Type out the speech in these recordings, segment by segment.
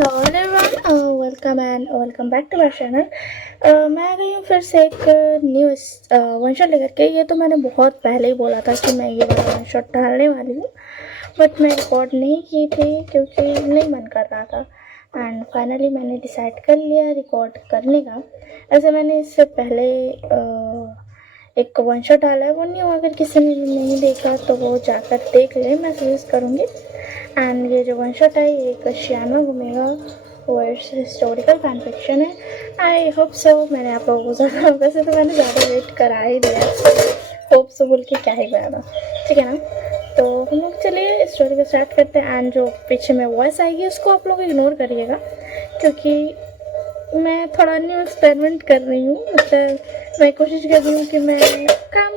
So everyone welcome and welcome back to my channel. मैं आ गई हूँ फिर से एक न्यू वन शॉट लेकर के। ये तो मैंने बहुत पहले ही बोला था कि मैं ये वाला वन शॉट डालने वाली हूँ, बट मैं रिकॉर्ड नहीं की थी क्योंकि नहीं मन कर रहा था। एंड फाइनली मैंने डिसाइड कर लिया रिकॉर्ड करने का। ऐसे मैंने इससे पहले एक वन शॉट डाला है, वो नहीं हुआ। अगर किसी ने नहीं देखा तो वो जाकर देख ले, मैं सजेस्ट करूँगी। एंड ये जो वन शॉट है ये एक श्यामा घूमेगा वर्ड्स हिस्टोरिकल फैन फिक्शन है। I hope so. मैंने आप लोगों को ज़्यादा वैसे तो मैंने ज़्यादा वेट करा ही दिया, होप सो बोल के क्या ही बनाना, ठीक है ना। तो हम लोग चलिए स्टोरी को स्टार्ट करते हैं। एंड जो पीछे में वॉइस आएगी उसको आप लोग इग्नोर करिएगा, क्योंकि मैं थोड़ा न्यू एक्सपेरिमेंट कर रही हूँ। मतलब मैं कोशिश कर रही हूँ कि मैं काम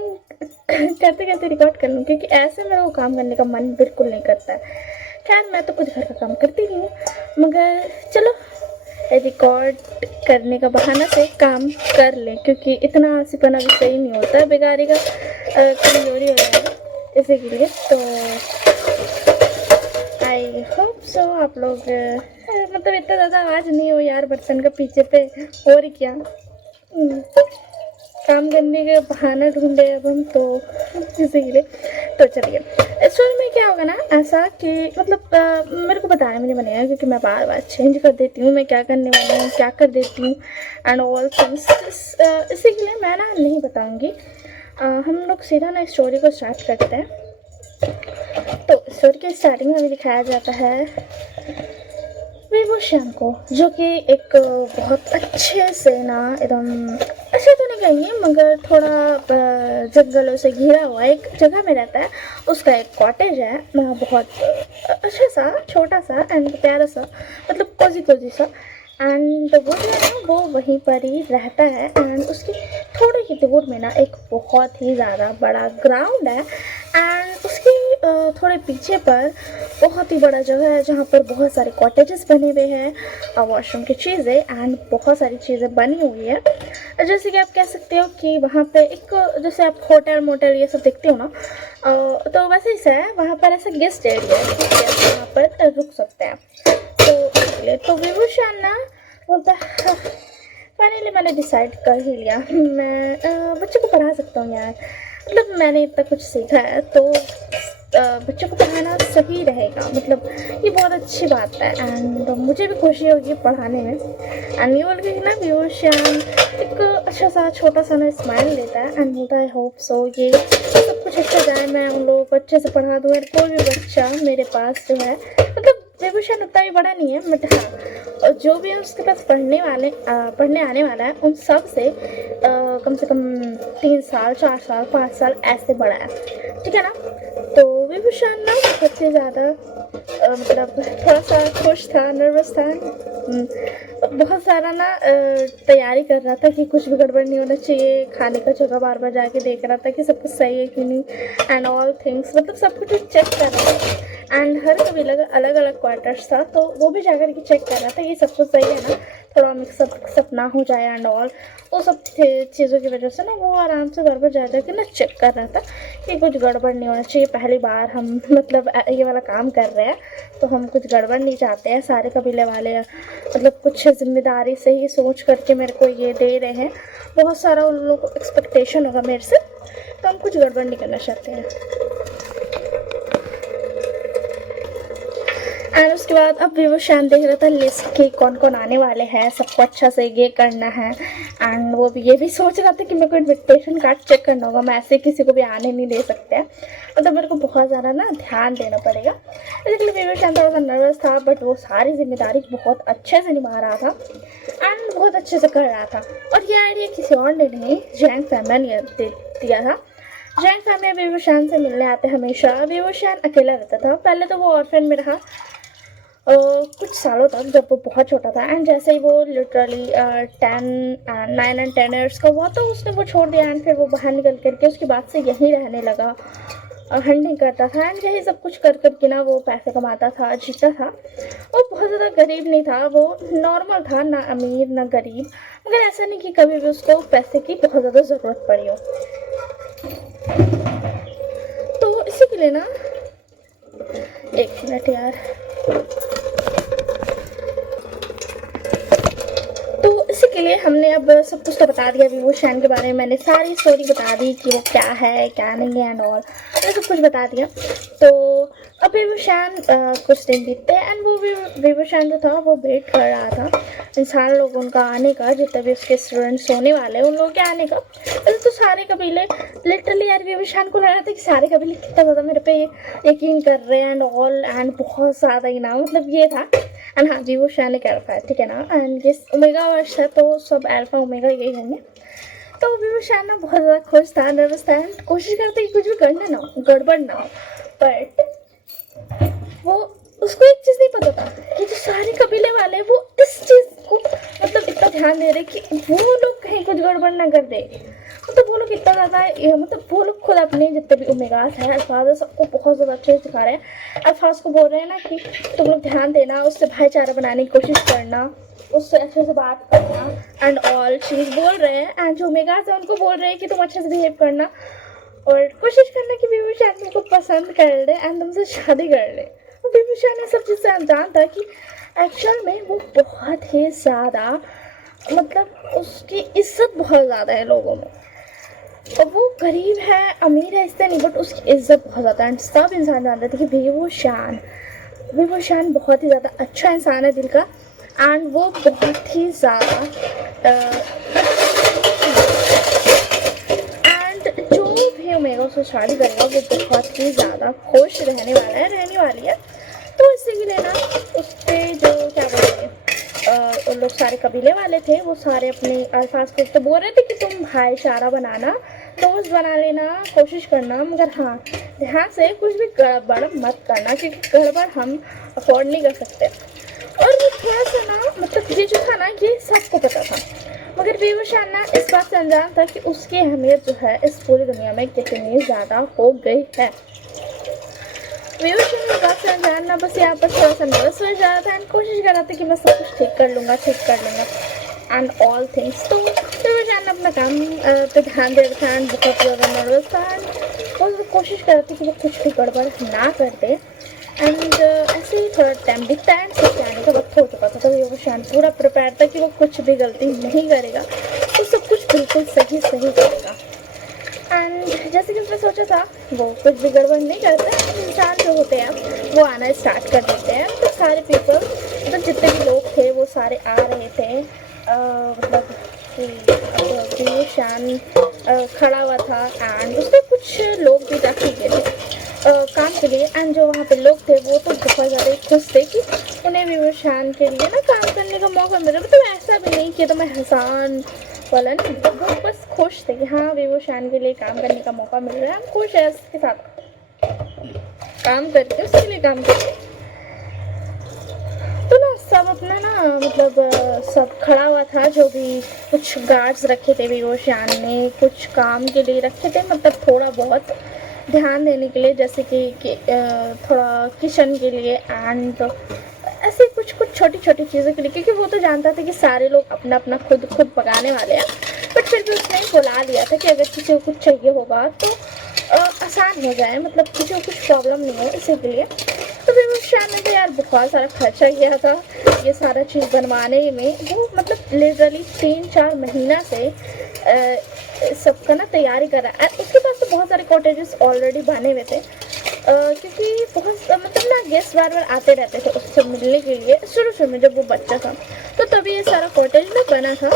करते करते रिकॉर्ड कर लूँ, क्योंकि ऐसे मेरा वो काम करने का मन बिल्कुल नहीं करता है। खैर मैं तो कुछ घर का काम करती नहीं हूँ, मगर चलो रिकॉर्ड करने का बहाना से काम कर लें, क्योंकि इतना आसीपना भी सही नहीं होता है, बेगारी का कमजोरी हो जाएगा इसी के लिए। तो आई होप सो आप लोग मतलब इतना ज़्यादा आवाज़ नहीं हो यार बर्तन का पीछे पे, और क्या काम करने का बहाना ढूंढे अब हम तो इसीलिए। तो चलिए स्टोरी में क्या होगा ना, ऐसा कि मतलब मेरे को बताने में नहीं बनेगा, क्योंकि मैं बार बार चेंज कर देती हूँ, मैं क्या करने वाली हूँ क्या कर देती हूँ एंड ऑल थिंग्स। इसी के लिए मैं ना नहीं बताऊँगी। हम लोग सीधा ना स्टोरी को स्टार्ट करते हैं। तो स्टोरी के स्टार्टिंग में हमें दिखाया जाता है विभू श्याम को, जो कि एक बहुत अच्छे से ना एकदम अच्छे तो नहीं कहेंगे मगर थोड़ा जंगलों से घिरा हुआ एक जगह में रहता है। उसका एक कॉटेज है, बहुत अच्छा सा छोटा सा एंड प्यारा सा, मतलब कोजी कोजी सा। एंड वो जो है ना वो वहीं पर ही रहता है। एंड उसकी थोड़ी ही दूर में ना एक बहुत ही ज़्यादा बड़ा ग्राउंड है। एंड उसकी थोड़े पीछे पर बहुत ही बड़ा जगह है, जहाँ पर बहुत सारे कॉटेजेस बने हुए हैं, वॉशरूम की चीज़ें एंड बहुत सारी चीज़ें बनी हुई है। जैसे कि आप कह सकते हो कि वहाँ पे एक जैसे आप होटल मोटल ये सब देखते हो ना, तो वैसे ही है वहाँ पर ऐसा गेस्ट एरिया है, वहाँ पर रुक सकते हैं। तो इसलिए तो विभूषण ना बोलता है फाइनली मैंने डिसाइड कर ही लिया, मैं बच्चे को पढ़ा सकता हूँ यार। मतलब मैंने इतना कुछ सीखा है तो बच्चों को पढ़ाना सही रहेगा, मतलब ये बहुत अच्छी बात है एंड मुझे भी खुशी होगी पढ़ाने में। एंड ये बोल के ना विभूषण एक अच्छा सा छोटा सा ना स्माइल देता है एंड बोलता है होप सो ये सब कुछ अच्छा जाए, मैं उन लोगों को अच्छे से पढ़ा दूँ। कोई भी बच्चा मेरे पास जो है, मतलब विभूषण उतना भी बड़ा नहीं है बट हाँ जो भी है उसके पास पढ़ने आने वाला है उन सब से कम से कम 3 साल 4 साल 5 साल ऐसे बड़ा है, ठीक है ना। तो विभूषण ना सबसे ज़्यादा मतलब थोड़ा सा खुश था, नर्वस था, बहुत सारा ना तैयारी कर रहा था कि कुछ भी गड़बड़ नहीं होना चाहिए। खाने का जगह बार बार जाके देख रहा था कि सब कुछ सही है कि नहीं एंड ऑल थिंग्स, मतलब सब कुछ चेक कर रहा था। एंड हर कबीला का अलग अलग क्वार्टर्स था, तो वो भी जाकर के चेक कर रहा था कि सब कुछ सही है ना, थोड़ा मिक्सअप ना हो जाए एंड ऑल। वो सब चीज़ों की वजह से ना वो आराम से बार बार जा के ना चेक कर रहा था कि कुछ गड़बड़ नहीं होना चाहिए। पहली बार हम मतलब ये वाला काम कर रहे हैं तो हम कुछ गड़बड़ नहीं चाहते हैं। सारे कबीले वाले मतलब कुछ जिम्मेदारी से ही सोच करके मेरे को ये दे रहे हैं, बहुत सारा उन लोगों को एक्सपेक्टेशन होगा मेरे से, तो हम कुछ गड़बड़ नहीं करना चाहते हैं। एंड उसके बाद अब विभूषण देख रहा था लिस्ट के कौन कौन आने वाले हैं, सबको अच्छा से ये करना है। एंड वो भी ये भी सोच रहा था कि मेरे को इन्विटेशन कार्ड चेक करना होगा, मैं ऐसे किसी को भी आने नहीं दे सकते हैं, मतलब मेरे को बहुत ज़्यादा ना ध्यान देना पड़ेगा। इसलिए विभूषण थोड़ा सा नर्वस था, बट वो सारी जिम्मेदारी बहुत अच्छे से निभा रहा था एंड बहुत अच्छे से कर रहा था। और ये आइडिया किसी और ने नहीं, जैंग फैमिली ने दिया था। जैंग फैमिली विभूषण से मिलने आते हमेशा। विभूषण अकेला रहता था, पहले तो वो ऑर्फन में रहा कुछ सालों तक जब वो बहुत छोटा था। एंड जैसे ही वो लिटरली 9 एंड 10 ईयर्स का हुआ तो उसने वो छोड़ दिया एंड फिर वो बाहर निकल करके उसके बाद से यहीं रहने लगा, हंटिंग करता था एंड यही सब कुछ कर करके ना वो पैसे कमाता था, जीता था। वो बहुत ज़्यादा गरीब नहीं था, वो नॉर्मल था, ना अमीर ना गरीब, मगर ऐसा नहीं कि कभी भी उसको पैसे की बहुत ज़्यादा ज़रूरत पड़ी हो। तो इसी के लिए ना, एक मिनट यार, हमने अब सब कुछ तो बता दिया विभूषण के बारे में, मैंने सारी स्टोरी बता दी कि वो क्या है क्या नहीं है एंड ऑल, मैंने सब कुछ बता दिया। तो अब विभूषण कुछ दिन बीतते एंड वो विभूषण जो था वो वेट कर रहा था इंसान लोगों का आने का, जितने भी उसके स्टूडेंट्स होने वाले उन लोगों के आने का। तो सारे कबीले लिटरली यार विभूषण को लगा था कि सारे कबीले कितना ज़्यादा मेरे पे यकीन कर रहे हैं एंड ऑल, एंड बहुत ज़्यादा ही ना, मतलब ये था। एंड हाँ विभूषण एक अल्फा है, ठीक है ना, एंड ये ओमेगा वर्ष है तो सब अल्फा ओमेगा यही होंगे। तो विभूषण ना बहुत ज़्यादा खुश था, नर्वस था, कोशिश करते कि कुछ भी करना ना हो, गड़बड़ ना हो, बट वो उसको एक चीज़ नहीं पता था कि जो सारे कबीले वाले वो इस चीज़ को मतलब इतना ध्यान दे रहे कि वो लोग कहीं कुछ गड़बड़ ना कर दे। मतलब वो लोग इतना ज़्यादा मतलब वो लोग खुद अपने जितने भी ओमेगास हैं अल्फाज सबको बहुत ज़्यादा अच्छे से सिखा रहे हैं। अल्फाज को बोल रहे हैं ना कि तुम लोग ध्यान देना, उससे भाईचारा बनाने की कोशिश करना, उससे अच्छे से बात करना एंड ऑल चीज़ बोल रहे हैं। एंड जो ओमेगास है उनको बोल रहे हैं कि तुम अच्छे से बिहेव करना और कोशिश करना कि विभूषण तुमको पसंद कर ले एंड तुमसे शादी कर ले। विभूषण ने सब चीज़ से अनजान था कि एक्चुअल में वो बहुत ही ज़्यादा मतलब उसकी इज्जत बहुत ज़्यादा है लोगों में। और वो गरीब है अमीर है इससे नहीं, बट उसकी इज्जत बहुत ज़्यादा है। सब इंसान जानते थे कि विभूषण बहुत ही ज़्यादा अच्छा इंसान है दिल का, एंड वो बहुत ही ज़्यादा एंड जो भी ओमेगा उससे शादी करेगा वो बहुत ही ज़्यादा खुश रहने वाला है, रहने वाली है। तो इसी लिए ना उसके जो क्या बोलते हैं उन लोग सारे कबीले वाले थे वो सारे अपने अल्फाज को तो बोल रहे थे कि तुम भाईचारा बनाना, दोस्त बना लेना, कोशिश करना, मगर हाँ ध्यान से कुछ भी गड़बड़ मत करना क्योंकि गड़बड़ हम अफोर्ड नहीं कर सकते। और वो थोड़ा सा ना मतलब ये जो था ना ये सबको पता था, मगर विभूषण ना इस बात से अनजान था कि उसकी अहमियत जो है इस पूरी दुनिया में कितनी ज़्यादा हो गई है। विभूषण इस बात से अनजान ना बस यहाँ पर थोड़ा सा नर्वस हो जा रहा था एंड कोशिश कर रहा था कि मैं सब कुछ ठीक कर लूँगा एंड ऑल थिंग्स। तो विभूषण अपना काम पे ध्यान दे रहा था एंड बहुत ज़्यादा नर्वस था एंड वो कोशिश कर रहा था कि वो कुछ भी गड़बड़ ना कर दे। एंड ऐसे ही थोड़ा टाइम बीतता है, सबसे आने का वक्त हो चुका था। तो विभूषण पूरा प्रिपेयर था कि वो कुछ भी गलती नहीं करेगा, तो सब कुछ बिल्कुल सही करेगा। एंड जैसे कि उसने सोचा था वो कुछ भी गड़बड़ नहीं करता, इंसान जो होते हैं वो आना स्टार्ट कर देते हैं। तो सारे पीपल मतलब जितने भी लोग थे वो सारे आ रहे थे, मतलब विभूषण खड़ा हुआ था एंड उसमें कुछ लोग भी जाके गए थे काम के लिए। एंड जो वहाँ पे लोग थे वो तो बहुत ज़्यादा खुश थे कि उन्हें विभूषण के लिए ना काम करने का मौका मिला। मतलब ऐसा भी नहीं कि तो मैं हसान वाला नहीं, वो बस खुश थे कि हाँ विभूषण के लिए काम करने का मौका मिल रहा है, हम खुश है उसके साथ काम करके, उसके लिए काम करके। तो ना सब अपना ना मतलब सब खड़ा हुआ था, जो भी कुछ गार्ड्स रखे थे विभूषण ने कुछ काम के लिए रखे थे, मतलब थोड़ा बहुत ध्यान देने के लिए, जैसे कि थोड़ा किचन के लिए एंड ऐसे कुछ छोटी छोटी चीज़ों के लिए, क्योंकि वो तो जानता था कि सारे लोग अपना अपना खुद पकाने वाले हैं। बट फिर भी उसने बुला लिया था कि अगर किसी को कुछ चाहिए होगा तो आसान हो जाए, मतलब किसी को कुछ प्रॉब्लम नहीं हो इसी के लिए। तो विभूषण ने तो यार बहुत सारा खर्चा किया था ये सारा चीज़ बनवाने में। वो मतलब लिटरली 3-4 महीना से सबका ना तैयारी कर रहा है। उसके पास तो बहुत सारे कॉटेजेस ऑलरेडी बने हुए थे, क्योंकि बहुत मतलब ना गेस्ट बार आते रहते थे उससे मिलने के लिए शुरू में जब वो बच्चा था, तो तभी ये सारा कॉटेज ना बना था।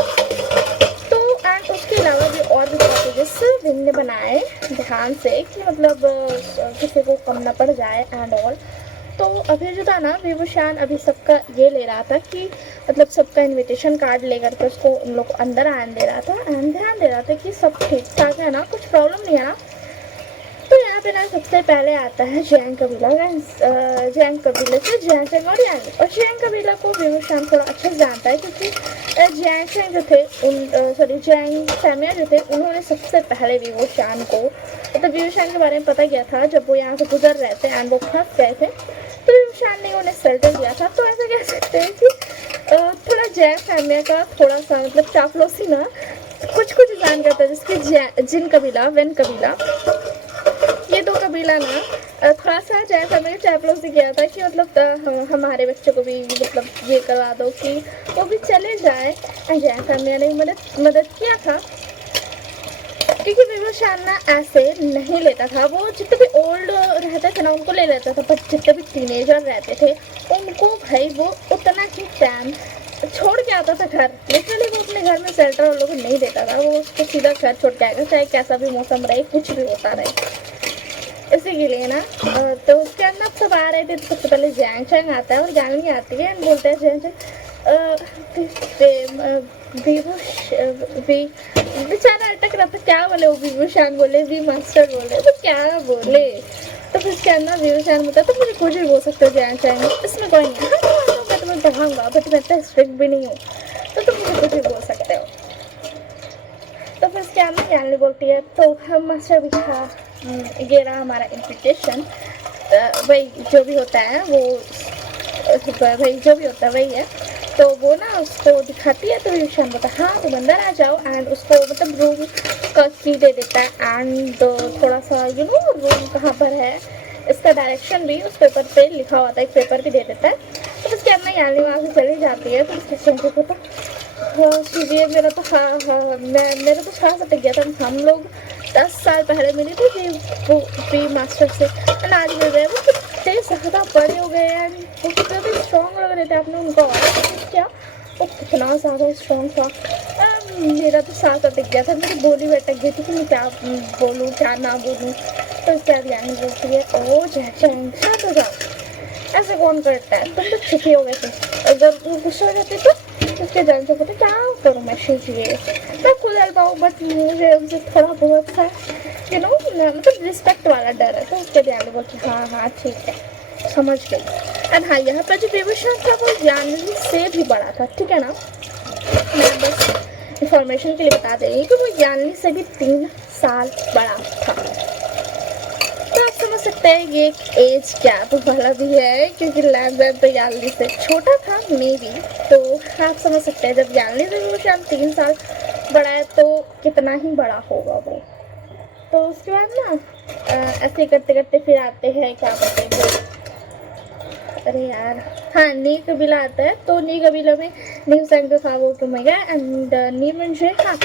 तो एंड उसके अलावा भी और भी कॉटेजेस ने बनाए ध्यान से कि मतलब किसी को कम ना पड़ जाए एंड ऑल। तो अभी जो था ना विभूषण अभी सबका ये ले रहा था कि मतलब सबका इनविटेशन कार्ड लेकर के उसको उन लोग को अंदर आने दे रहा था एंड ध्यान दे रहा था कि सब ठीक ठाक है ना, कुछ प्रॉब्लम नहीं है ना। तो यहाँ पे ना सबसे पहले आता है जैंग कबीला। जैंग कबीले से जैंग और यांग, और जैंग कबीला को विभूषण थोड़ा अच्छे से जानता है क्योंकि जैंग जो थे जैंग सैमिया जो थे उन्होंने सबसे पहले विभूषण को मतलब विभूषण के बारे में पता किया था जब वो यहाँ से गुजर रहे थे एंड वो फंस गए थे, तो विभूषण ने उन्हें सेल्टर दिया था। तो ऐसा कह सकते हैं कि थोड़ा जैंग सैमिया का थोड़ा सा मतलब चापलूसी ना कुछ जान करता है, जिसके जिन कबीला वेन कबीला ये दो कबीला ना थोड़ा सा जैसा मैंने चैपलों से किया था कि मतलब हमारे बच्चों को भी मतलब ये करवा दो कि वो भी चले जाए, जैसा मैंने मदद किया था। क्योंकि विभूषण ना ऐसे नहीं लेता था, वो जितने भी ओल्ड रहते थे ना उनको ले लेता था, पर जितने भी टीनेजर रहते थे उनको भाई वो उतना ही टाइम छोड़ के आता था घर। लिटरली वो अपने घर में शेल्टर और लोगों को नहीं देता था, वो उसको सीधा घर छोड़ के आएगा, चाहे कैसा भी मौसम रहे, कुछ भी होता रहे। इसी के लिए ना तो उसके अंदर सब आ रहे थे। तो सबसे पहले जैंग चैंग आता है और ज्ञानी आती है एंड बोलते हैं जैंग बेचारा अटक रहा था, क्या बोले वो विभूषण बोले, वी मास्टर बोले, तो क्या बोले। तो फिर उसके अंदर विभूषण बोलता तो मुझे कुछ भी बोल सकते हो जैंग चैंग, इसमें कोई नहीं है, मैं तुम्हें पढ़ाऊंगा बट मैं इतना स्ट्रिक्ट भी नहीं हूँ, तो तुम मुझे कुछ भी बोल सकते हो। तो फिर उसके अंदर ज्ञानी बोलती है तो हम मास्टर भी था, ये रहा हमारा इन्विटेशन, वही जो भी होता है वो भाई जो भी होता है वही है। तो वो ना उसको दिखाती है तो विभूषण बोलता है हाँ तुम अंदर आ जाओ, एंड उसको मतलब रूम का की दे देता है एंड थोड़ा सा रूम कहाँ पर है इसका डायरेक्शन भी उस पेपर पे लिखा हुआ था, एक पेपर भी दे देता है। तो उसके अंदर यानी वहाँ से चली जाती है। तो उसके संजय को तो हाँ मेरा तो हाँ मेरा तो सांस अटक गया था। हम लोग 10 साल पहले मिली थी वो मास्टर से, आज मिल रहे हैं वो कितने ज़्यादा बड़े हो गए हैं, वो कितने भी स्ट्रॉन्ग लग रहे थे। आपने उनका और क्या वो कितना ज़्यादा स्ट्रॉन्ग था। मेरा तो सांस अटक गया था, मेरी बोली भी अटक गई थी कि मैं क्या बोलूँ क्या ना बोलूँ। तो इसके बाद यानी बोलती है ओ जैन शांत हो जाओ, ऐसे कौन करता है, तुम तो चुप ही हो गए थे, अगर वो गुस्सा हो जाती तो उसके जान से बोलते क्या करूँ मैं चाहिए मैं खुद हल पाऊँ, बट मुझे उनसे थोड़ा बहुत सा मतलब रिस्पेक्ट वाला डर है। तो उसके ध्यान बोलते हाँ हाँ ठीक है समझ गई। एंड हाँ यहाँ पर जो विभूषण था वो जानवी से भी बड़ा था, ठीक है ना। मैं बस इंफॉर्मेशन के लिए बता दे रही हूँ कि वो जानवी से भी 3 साल बड़ा था। तो आप समझ सकते हैं ये एक एज गैप वाला भी है, क्योंकि लैब वैब तो यानली से छोटा था मे बी। तो आप समझ सकते हैं जब यानली से विभूषण 3 साल बड़ा है तो कितना ही बड़ा होगा वो। तो उसके बाद ना ऐसे करते करते फिर आते हैं क्या बोलते हैं अरे यार हाँ नी कबीला आता है। तो नी कबीला में नीम संग था वो टूमेगा एंड नीम मंजे। हाँ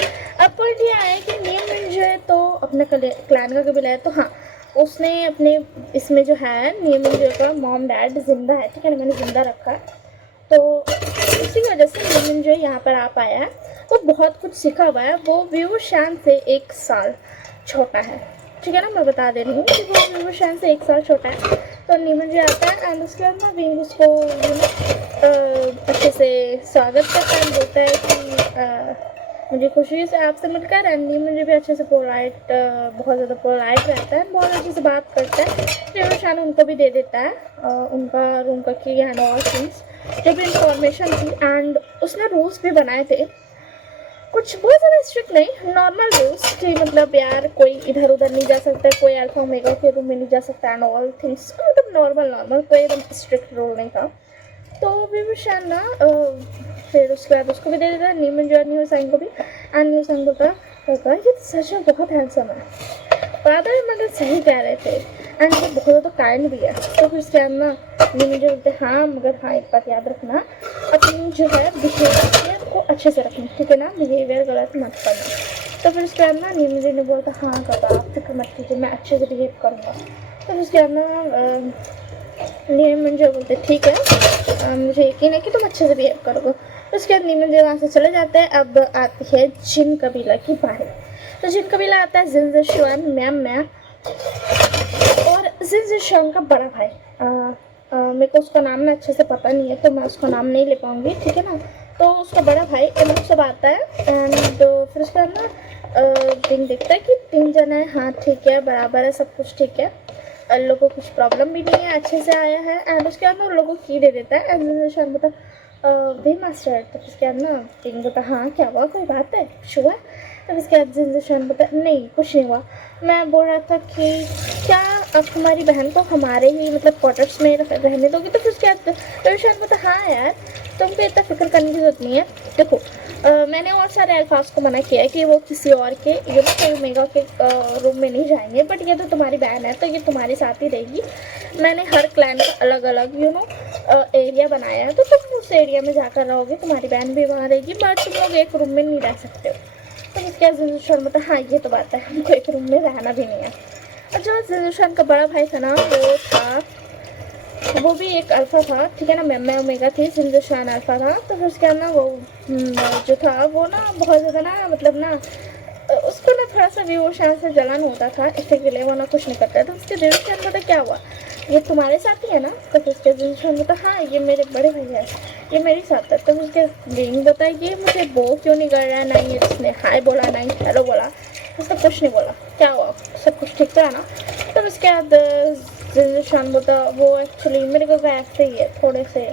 अब पॉइंट ये आया कि नीम मंजे तो अपने क्लैन का कबीला है, तो हाँ उसने अपने इसमें जो है नीम मंजे का मॉम डैड जिंदा है, ठीक है ना, मैंने जिंदा रखा है। तो इसी वजह से नीम मंजे यहाँ पर आ पाया है। वो बहुत कुछ सीखा हुआ है, वो विभूषण से 1 साल छोटा है, ठीक है ना। मैं बता दे रही हूँ कि वो विभूषण से 1 साल छोटा है। तो नीमन जी आता है एंड उसके बाद ना विंग उसको अच्छे से स्वागत करता है, बोलता है कि मुझे खुशी से आपसे मिलकर। एंड नीमन जी भी अच्छे से पोलाइट बहुत ज़्यादा पोलाइट रहता है, बहुत अच्छे से बात करता है। विभूषण उनको भी दे देता है उनका रूम का की एंड ऑल थिंग्स जो भी इंफॉर्मेशन थी। एंड उसने रूल्स भी बनाए थे, कुछ बहुत ज़्यादा स्ट्रिक्ट नहीं, नॉर्मल रूल्स कि मतलब यार कोई इधर उधर नहीं जा सकता, कोई अल्फा ओमेगा के रूम में नहीं जा सकता एंड ऑल थिंग्स, मतलब नॉर्मल कोई एकदम स्ट्रिक्ट रूल नहीं था। तो विभूषण ना फिर उसके बाद उसको भी दे देता है नीमन जो न्यू साइन को भी। एंड न्यू साइन बोलता ये तो सच में बहुत हैंडसम है, फादर मतलब सही कह रहे थे एंड वो बहुत ज़्यादा काइंड भी है। तो फिर उसके बाद ना नीमन जो बोलते हाँ मगर हाँ एक बात याद रखना, अपनी जो है बिहेवियर को अच्छे से रखना, ठीक है ना, बिहेवियर गलत मत करना। तो फिर उसके बाद ना नीमन जी ने बोलता हाँ कबा आप फिक्र मत कीजिए, मैं अच्छे से बिहेव करूँगा। तो फिर उसके बाद ना नीमन जो बोलते ठीक है मुझे यकीन है कि तुम अच्छे से बिहेव करोगे। तो उसके बाद नीमन जी वहाँ से चले जाते हैं। अब आती है जिन कबीला की बारी। तो जिन कबीला आता है जिनजुआन मैम मैं और जिनजुआन का बड़ा भाई। मेरे को उसका नाम ना अच्छे से पता नहीं है तो मैं उसका नाम नहीं ले पाऊँगी, ठीक है ना। तो उसका बड़ा भाई इन लोग सब आता है एंड फिर उसके बाद ना रिंग देखता है कि 3 जन है, हाँ ठीक है बराबर है, सब कुछ ठीक है, लोगों को कुछ प्रॉब्लम भी नहीं है, अच्छे से आया है। एंड उसके बाद ना उन लोगों को की दे देता है एंड जिनजुआन बोलता वे मास्टर। तो उसके बाद ना रिंग बोलता हाँ क्या हुआ, कोई बात है कुछ हुआ। तब इसके बाद जिंदशान बोलता नहीं कुछ नहीं हुआ, मैं बोल रहा था कि क्या आप हमारी बहन को हमारे ही मतलब क्वार्टर्स में रहने दोगे। तो फिर उसके बाद जिंदशान बोलता हाँ यार तुमको इतना फिक्र करने की जरूरत नहीं है। देखो मैंने और सारे अल्फाज को मना किया है कि वो किसी और के ये कोई मेगा के रूम में नहीं जाएंगे, बट ये तो तुम्हारी बहन है तो ये तुम्हारे साथ ही रहेगी। मैंने हर क्लैन का अलग अलग एरिया बनाया है, तो तुम उस एरिया में जाकर रहोगे, तुम्हारी बहन भी वहाँ रहेगी, बट तुम लोग एक रूम में नहीं रह सकते हो। तो उसके बाद जिंदशान मतलब हाँ ये तो बात है, हमको एक रूम में रहना भी नहीं है। और जो जिंदशान का बड़ा भाई था ना वो भी एक अल्फा था, ठीक है ना, मैं ओमेगा थी, जिंदशान अल्फा था। तो फिर उसके बाद ना वो जो था वो ना बहुत ज़्यादा ना मतलब ना उसको ना थोड़ा सा विवोशान से जलन होता था, इसी के लिए वो ना कुछ नहीं करता। तो उसके जिंदशान पता क्या हुआ, ये तुम्हारे साथ ही है ना। तो फिर उसके जिंदशान बोलता हाँ ये मेरे बड़े भाई है, ये मेरे साथ है। तो उसके रिंग बता ये मुझे वो क्यों नहीं कर रहा है, ना ही उसने हाय बोला ना ही हेलो बोला, उसने कुछ नहीं बोला, क्या हुआ सब कुछ ठीक था ना। तब उसके बाद जिंदशान बोलता वो एक्चुअली मेरे को ऐसे ही है, थोड़े से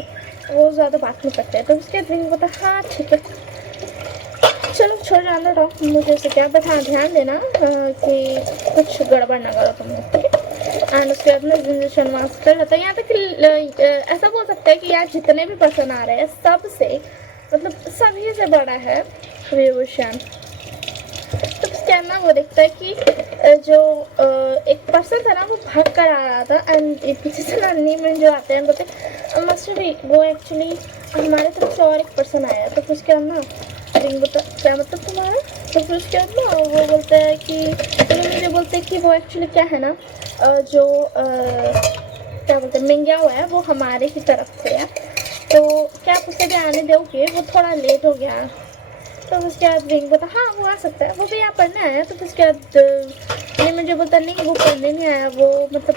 वो ज़्यादा बात नहीं करते। तो उसके बाद रिंग बोलता हाँ ठीक है चलो छोड़ जाना रहो, मुझे से क्या बता ध्यान देना कि कुछ गड़बड़ ना करो तुम लोग, ठीक है। एंड उसके बाद में जिंदशान मास्टर रहता है यहाँ तक ऐसा बोल सकता है कि यहाँ जितने भी पर्सन आ रहे हैं सबसे मतलब सभी से बड़ा है विवोशान। तो उसके ना वो देखता है कि जो एक पर्सन था ना वो भाग कर आ रहा था, एंड पीछे से नन्ही में जो आते हैं बोलते मास्टर भी वो एक्चुअली हमारे तरफ से और एक पर्सन आया है। तो फिर उसके ना रिंग बता क्या मतलब तुम्हारा। तो फिर उसके बाद ना वो बोलता है कि मुझे बोलते हैं कि वो एक्चुअली क्या है ना जो क्या बोलते हैं मिंग्याओ है वो हमारे ही तरफ से है, तो क्या आप उसे भी आने दोगे, वो थोड़ा लेट हो गया। तो उसके बाद रिंग बोलता हाँ वो आ सकता है, वो भी यहाँ पढ़ने आया। तो उसके बाद ये मुझे बोलता नहीं वो पढ़ने नहीं आया, वो मतलब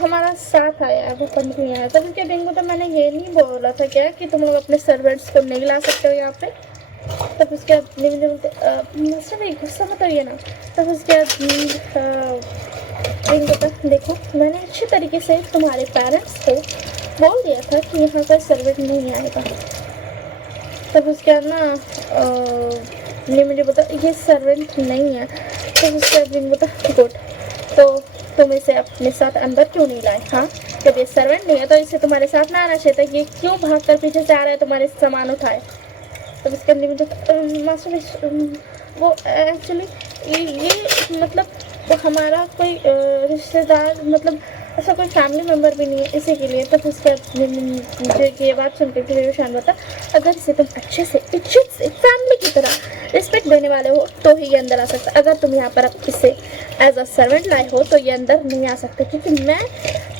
हमारा साथ आया है, वो पढ़ने नहीं आया। तब उसके रिंग बोलता मैंने ये नहीं बोला था क्या कि तुम लोग अपने सर्वेंट्स को नहीं ला सकते हो यहाँ पे। तब उसके बाद मुझे बोलते मास्टर भाई गुस्सा मत होइए ना। तब उसके बाद रिंग बोलता देखो मैंने अच्छे तरीके से तुम्हारे पेरेंट्स को बोल दिया था कि यहाँ का सर्वेंट नहीं आएगा। तब उसके बाद ना ये मुझे बता ये सर्वेंट नहीं है। तो उसके बाद रिंग बोलता गुड, तो तुम इसे अपने साथ अंदर क्यों नहीं लाए। हाँ जब ये सर्वेंट नहीं है तो इसे तुम्हारे साथ ना आना चाहिए था, ये क्यों भाग कर पीछे से आ रहा है तुम्हारे सामान उठाए। तो उसके अंदर मुझे मास्टर वो एक्चुअली ये मतलब वो हमारा कोई रिश्तेदार मतलब ऐसा कोई फैमिली मेम्बर भी नहीं है, इसी के लिए। तो उसके मुझे ये बात सुन के विवोशान बता अगर इसे तुम अच्छे से इज्जत से फैमिली की तरह रिस्पेक्ट देने वाले हो तो ही ये अंदर आ सकता, अगर तुम यहाँ पर इसे एज अ सर्वेंट लाए हो तो ये अंदर नहीं आ सकता, क्योंकि मैं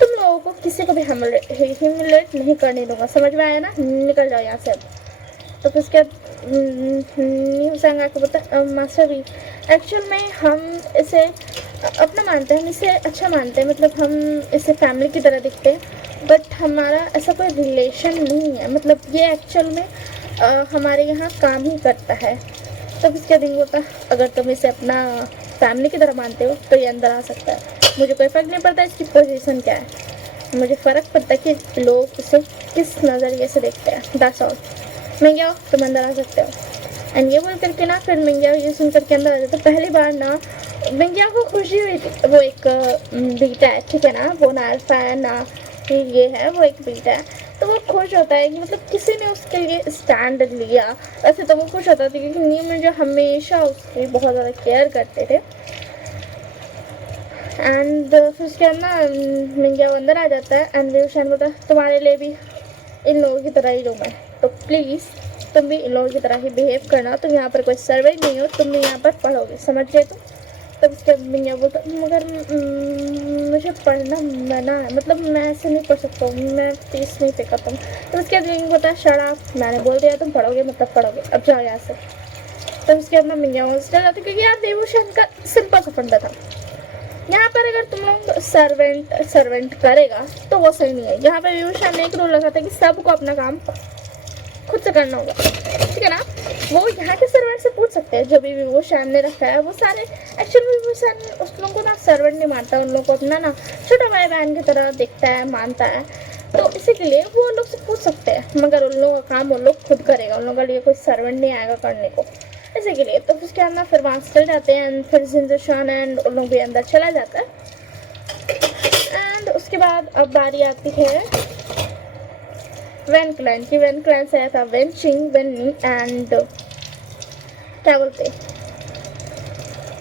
तुम लोगों को किसी को भी ह्यूमिलेट नहीं करने दूंगा, समझ में आया ना, निकल जाओ यहाँ से अब। तो फिर उसके न्यूज़ आकर बता मास्टर भी एक्चुअल में हम इसे अपना मानते हैं, हम इसे अच्छा मानते हैं, मतलब हम इसे फैमिली की तरह दिखते हैं, बट हमारा ऐसा कोई रिलेशन नहीं है, मतलब ये एक्चुअल में हमारे यहाँ काम ही करता है। तब इसके दिन होता अगर तुम इसे अपना फैमिली की तरह मानते हो तो ये अंदर आ सकता है, मुझे कोई फ़र्क नहीं पड़ता इसकी पोजीशन क्या है, मुझे फ़र्क पड़ता है कि लोग इसे किस नज़रिए से देखते हैं, दैट्स ऑल। मिंग्याओ तुम अंदर आ सकते हो। एंड ये बोल करके ना फिर मिंग्याओ ये सुन करके अंदर आ जाता। पहली बार ना मिंग्याओ को खुशी हुई थी, वो एक बीटा है, ठीक है ना, वो ना अल्फा है ना ये है, वो एक बीटा है, तो वो खुश होता है कि मतलब किसी ने उसके लिए स्टैंड लिया। वैसे तो वो खुश होता था क्योंकि नीम में जो हमेशा उसकी बहुत ज़्यादा केयर करते थे। एंड फिर उसके बाद ना मिंग्याओ अंदर आ जाता है एंड विवोशान बोलता है तुम्हारे लिए भी इन लोगों की तरह ही रूम है, तो प्लीज़ तुम भी इन लोगों की तरह ही बिहेव करना, तुम यहाँ पर कोई सर्वेंट नहीं हो, तुम भी यहाँ पर पढ़ोगे, समझ गए तुम। तब उसके मिंग्याओ बोलता मगर मुझे पढ़ना मना है, मतलब मैं ऐसे नहीं पढ़ सकता हूँ, मैं फीस नहीं पे करता हूँ। तो उसके बाद रिंग बोलता है शराब मैंने बोल दिया तुम पढ़ोगे मतलब पढ़ोगे, अब जाओ यहाँ से। तब उसके बाद मैं मिंग्याओ चल जाती क्योंकि यार विवोशान का सिंपल सा फंडा था, यहाँ पर अगर तुम लोग सर्वेंट करेगा तो वो सही नहीं है। यहाँ पे विवोशान ने एक रूल रखा था कि सबको अपना काम खुद से करना होगा, ठीक है ना। वो यहाँ के सर्वेंट से पूछ सकते हैं, जो भी विवोशान ने रखा है वो सारे एक्चुअली विवोशान उस लोगों को ना सर्वेंट नहीं मानता, उन लोगों को अपना ना छोटा भाई बहन की तरह दिखता है, मानता है, तो इसी के लिए वो लोग से पूछ सकते हैं, मगर उन लोगों का काम वो लोग खुद करेगा, उन लोगों के लिए कोई सर्वेंट नहीं आएगा करने को। इसी के लिए। तो उसके बाद ना फिर वहाँ से चल जाते हैं एंड फिर जिंजरशान एंड उन लोग भी अंदर चला जाता है। एंड उसके बाद अब बारी आती है वैन क्लैन की। वैन क्लैन से आया था when Ching, when knee and क्या बोलते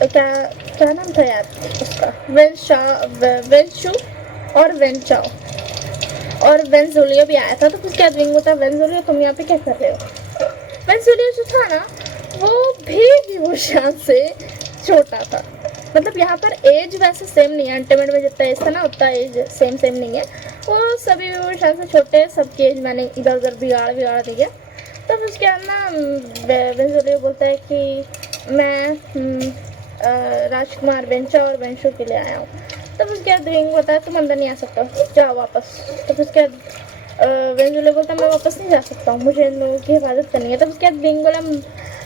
क्या क्या नाम था यार उसका, वेन शू और वेन चाओ और वेन जोलियो भी आया था। तो उसके बाद विंग होता, वेन जोलियो तुम यहाँ पे क्या कर रहे हो। वेन जोलियो जो था ना वो भी वुशान से छोटा था, मतलब यहाँ पर एज वैसे सेम नहीं है, अल्टीमेट में जितना एज था ना उतना एज सेम नहीं है, वो सभी वुशान से छोटे हैं, सबकी एज मैंने इधर उधर बिगाड़ दी है। तब उसके बाद ना वेन जोलियो बोलता है कि मैं राजकुमार वेंचा और वेंशु के लिए आया हूँ। तब उसके बाद विंग बोलता है तुम अंदर नहीं आ सकता, जाओ वापस। तब उसके बाद वेन जोलियो बोलता है मैं वापस नहीं जा सकता हूँ, मुझे इन लोगों की हिफाजत करनी है। तब उसके बाद विंग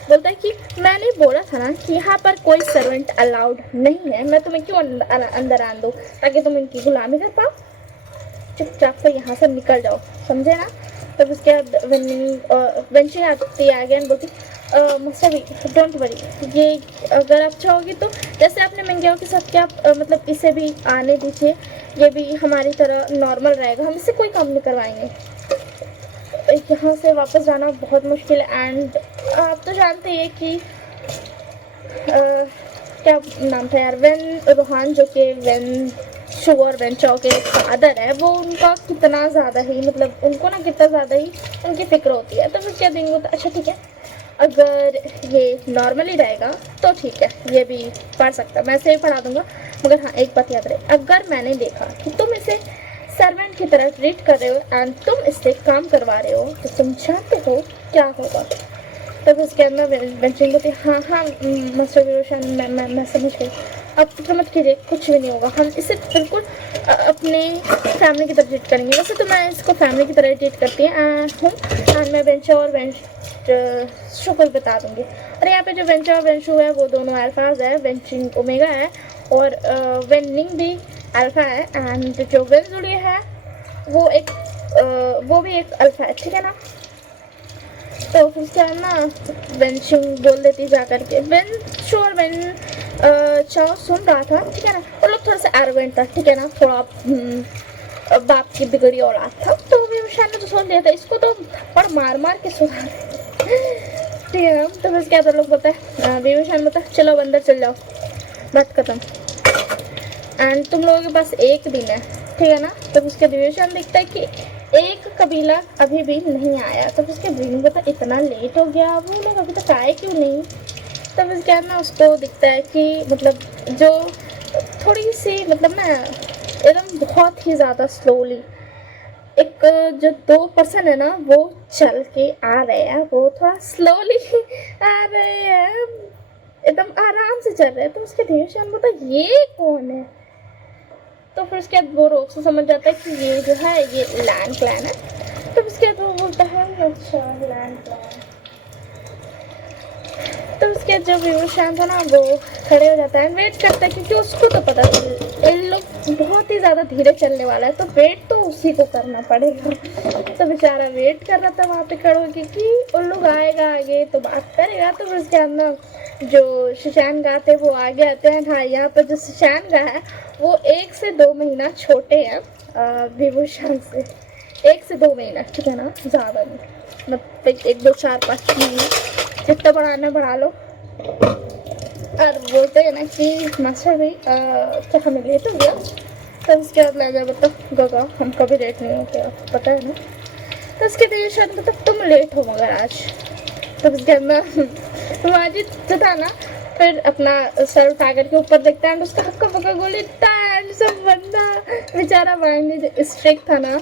बोलता है कि मैंने बोला था ना कि यहाँ पर कोई सर्वेंट अलाउड नहीं है, मैं तुम्हें क्यों अंदर आन दूँ ताकि तुम इनकी गुलामी कर पाओ, चुपचाप से यहाँ से निकल जाओ, समझे ना। तब उसके बाद वेंची आती है आगे एंड बोलती मस्टरी डोंट वरी, ये अगर आप चाहोगी तो जैसे आपने मंगियाओं के साथ क्या मतलब इसे भी आने दीजिए, ये भी हमारी तरह नॉर्मल रहेगा, हम इससे कोई काम नहीं करवाएंगे। यहाँ से वापस जाना बहुत मुश्किल है एंड आप तो जानते हैं कि क्या नाम था यार, वेन रोहान जो कि वेन शू और वेन चाओ के फादर है, वो उनका कितना ज़्यादा ही मतलब उनको ना कितना ज़्यादा ही उनकी फिक्र होती है। तो फिर क्या देंगे तो अच्छा ठीक है, अगर ये नॉर्मली रहेगा तो ठीक है, ये भी पढ़ सकता, मैं इसे भी पढ़ा दूंगा। मगर हाँ एक बात याद रहे, अगर मैंने देखा कि तुम इसे सर्वेंट की तरह ट्रीट कर रहे हो एंड तुम इससे काम करवा रहे हो तो तुम जानते हो क्या होगा। तब उसके अंदर वेंचिंग होती हाँ मास्टर विरोशन मैं समझ गई, अब फिक्र मत कीजिए, कुछ भी नहीं होगा, हम इसे बिल्कुल अपने फैमिली की तरह ट्रीट करेंगे। वैसे तो मैं इसको फैमिली की तरह ट्रीट करती हूँ एंड मैं वेंचा और वेंशु को बता दूँगी। और यहाँ पे जो वेंचा और वेंशु है वो दोनों अल्फाज है, वेंचिंग ओमेगा है और वेनिंग भी अल्फा है एंड जो वेंजुलिया है वो भी एक अल्फा है, ठीक है ना। तो फिर क्या है ना वेंशिंग बोल देती जा करके, वेंशु और वेन चाओ सुन रहा था, ठीक है ना, वो लोग थोड़ा सा एरोगेंट था, ठीक है ना, थोड़ा बाप की बिगड़ी औलाद था। तो विशाल ने तो सोच लिया था इसको तो और मार के सुधार, ठीक है ना। तो फिर क्या तो लोग बोलता है विशाल बोलता है चलो अंदर चल जाओ, बात खत्म एंड तुम लोगों के पास एक दिन है, ठीक है ना। तो उसके विवेशन दिखता है कि एक कबीला अभी भी नहीं आया। तो उसके ब्रीन बता इतना लेट हो गया, वो लोग अभी तक आए क्यों नहीं। तब इसके बाद ना उसको दिखता है कि मतलब जो थोड़ी सी मतलब ना एकदम बहुत ही ज़्यादा स्लोली एक जो 2 पर्सन है ना वो चल के आ रहे हैं, वो थोड़ा स्लोली आ रहे हैं, एकदम आराम से चल रहे हैं। तो उसके विवेशन बता ये कौन है। तो फिर उसके बाद वो रोक से समझ जाता है कि ये जो है ये लैंड क्लैन है। तो उसके बाद वो बोलता है अच्छा लैंड क्लैन। तो उसके बाद जो विवेशान था ना वो खड़े हो जाता है, वेट करता है क्योंकि उसको तो पता था इन लोग बहुत ही ज़्यादा धीरे चलने वाला है, तो वेट तो उसी को करना पड़ेगा। तो बेचारा वेट कर रहा था वहाँ पे खड़े होकर कि उन लोग आएगा आगे तो बात करेगा। तो फिर उसके अंदर जो सुशान गा थे वो आगे आते हैं। हाँ यहाँ पर जो सुशान गा है वो 1 से 2 महीना छोटे हैं विभूषण से, 1 से 2 महीना, ठीक है ना, ज़्यादा नहीं, मतलब 1 2 4 5 महीने जितना बढ़ाना बढ़ा लो। और बोलते हैं ना कि मास्टर भाई तो हमें लेट हो गया। तो उसके बाद लगा मतलब गगा हम कभी लेट नहीं होते, आपको पता है ना। तो उसके बाद शायद मतलब तुम लेट हो मगर आज। तो उसके अंदर माजिद जो था ना फिर अपना सर उठा करके ऊपर देखता है और उसका हक्का पक्का गोली सब बंदा बेचारा माइंड जो स्ट्रिक था ना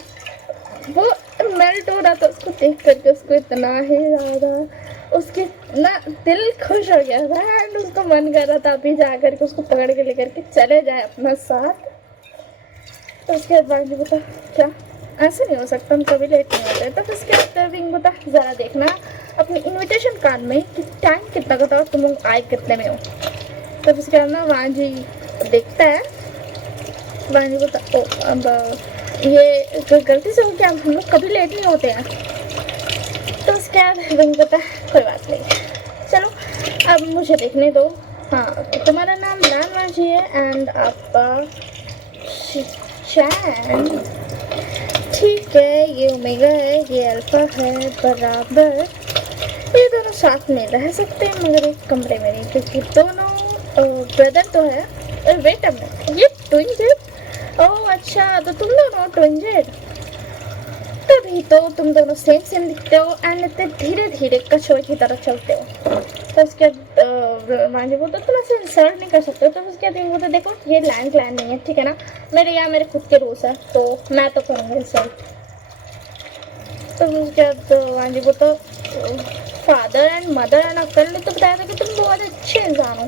वो मेल्ट हो रहा था उसको देख करके। उसको इतना ही ज़्यादा उसके ना दिल खुश हो गया था एंड उसको मन कर रहा था अभी जा करके उसको पकड़ के लेकर के चले जाए अपना साथ। तो उसके बाद जी बता क्या ऐसे नहीं हो सकता, हम कभी लेट नहीं होते। तो उसके बाद विंग बता ज़रा देखना अपनी इनविटेशन कार्ड में कि टाइम कितना का था और तुम लोग आए कितने में हो। तो उसके बाद ना वांजी देखता है, वांजी बता ओ अब ये कोई गलती से हो गया, हम लोग कभी लेट नहीं होते हैं। तो उसके बाद विंग बता कोई बात नहीं, चलो अब मुझे देखने दो। हाँ, तो तुम्हारा नाम दान माझी है एंड आपका शिचैन। ठीक है, ये ओमेगा है, ये अल्फा है, बराबर। ये दोनों साथ में रह सकते हैं मगर एक कमरे में नहीं, क्योंकि दोनों ब्रदर तो है। वेट अ मिनट, ये ट्विंजेड? ओह अच्छा, तो तुम दोनों ट्विंजेड, तभी तो तुम दोनों सेम सेम दिखते हो एंड इतने धीरे धीरे कछुए की तरह चलते हो। तो उसके मांझी बोलते तुम ऐसे इंसल्ट नहीं कर सकते। तो उसके बाद बोलते देखो ये लैंड क्लैन नहीं है, ठीक है ना, मेरे खुद के रूल्स है, तो मैं तो करूँगा इंसल्ट। तो उसके बाद मांझी बोलते father and mother and uncle ने तो बताया था कि तुम बहुत अच्छे इंसान हो,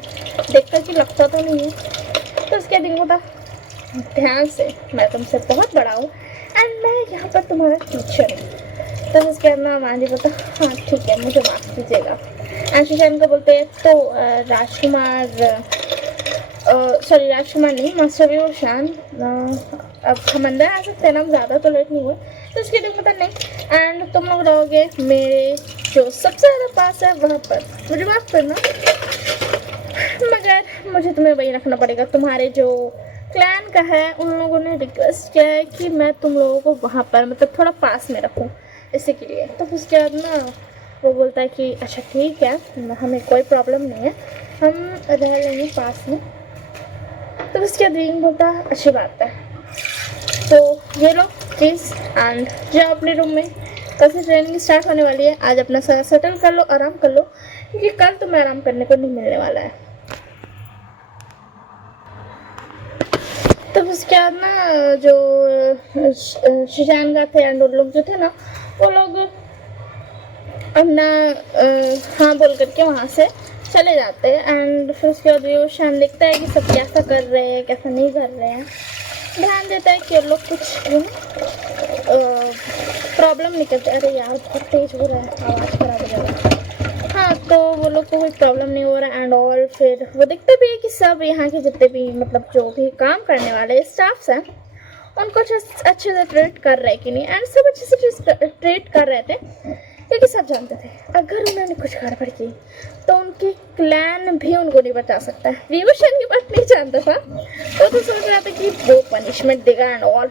देख कर कि लगता तो नहीं है। तो उसके बाद बोलता ध्यान से, मैं तुमसे बहुत बड़ा हूँ एंड मैं यहाँ पर तुम्हारा टीचर हूँ। तो उसके बाद ना मांझी बोलता हाँ ठीक है, मुझे माफ़ कीजिएगा। एंड शिचैन को बोलते हैं तो राजकुमार, सॉरी राजकुमार नहीं, मास्टर विवोशान, अब हम अंदर आ सकते हैं ना, ज़्यादा तो लेट नहीं हुए। तो उसके लिए पता नहीं एंड तुम लोग रहोगे मेरे जो सबसे ज़्यादा पास है वहाँ पर। मुझे माफ़ करना मगर मुझे तुम्हें वही रखना पड़ेगा। तुम्हारे जो क्लैन का है उन लोगों ने रिक्वेस्ट किया है कि मैं तुम लोगों को वहाँ पर मतलब थोड़ा पास में रखूँ, इसी के लिए। तो उसके बाद ना वो बोलता है कि अच्छा ठीक है, हमें कोई प्रॉब्लम नहीं है, हम रह लेंगे पास में। तो उसके बाद रिंग बोलता है अच्छी बात है, तो ये लो प्लीज़ एंड जाओ अपने रूम में, कल से ट्रेनिंग स्टार्ट होने वाली है। आज अपना सेटल कर लो, आराम कर लो, क्योंकि कल तुम्हें आराम करने को नहीं मिलने वाला है। तब उसके बाद ना जो शिचैन का थे एंड उन लोग जो थे ना, वो लोग अपना हाँ बोल करके वहाँ से चले जाते हैं। एंड फिर उसके बाद विवोशान देखता है कि सब कैसा कर रहे हैं कैसा नहीं कर रहे हैं, ध्यान देता है कि लोग कुछ प्रॉब्लम नहीं करते। अरे यार बहुत तेज हो रहा है, आवाज़ खराब हो जाएगा। हाँ, तो वो लोग को कोई प्रॉब्लम नहीं हो रहा है एंड ऑल। फिर वो देखते भी है कि सब यहाँ के जितने भी मतलब जो भी काम करने वाले स्टाफ्स हैं उनको अच्छे से ट्रीट कर रहे कि नहीं, एंड सब अच्छे से ट्रीट कर रहे थे, क्योंकि सब जानते थे अगर उन्होंने कुछ गड़बड़ की तो उनके क्लैन भी उनको नहीं बचा सकता है। विवोशान की बात नहीं जानता था, वो तो सोच रहा था कि वो पनिशमेंट देगा एंड ऑल,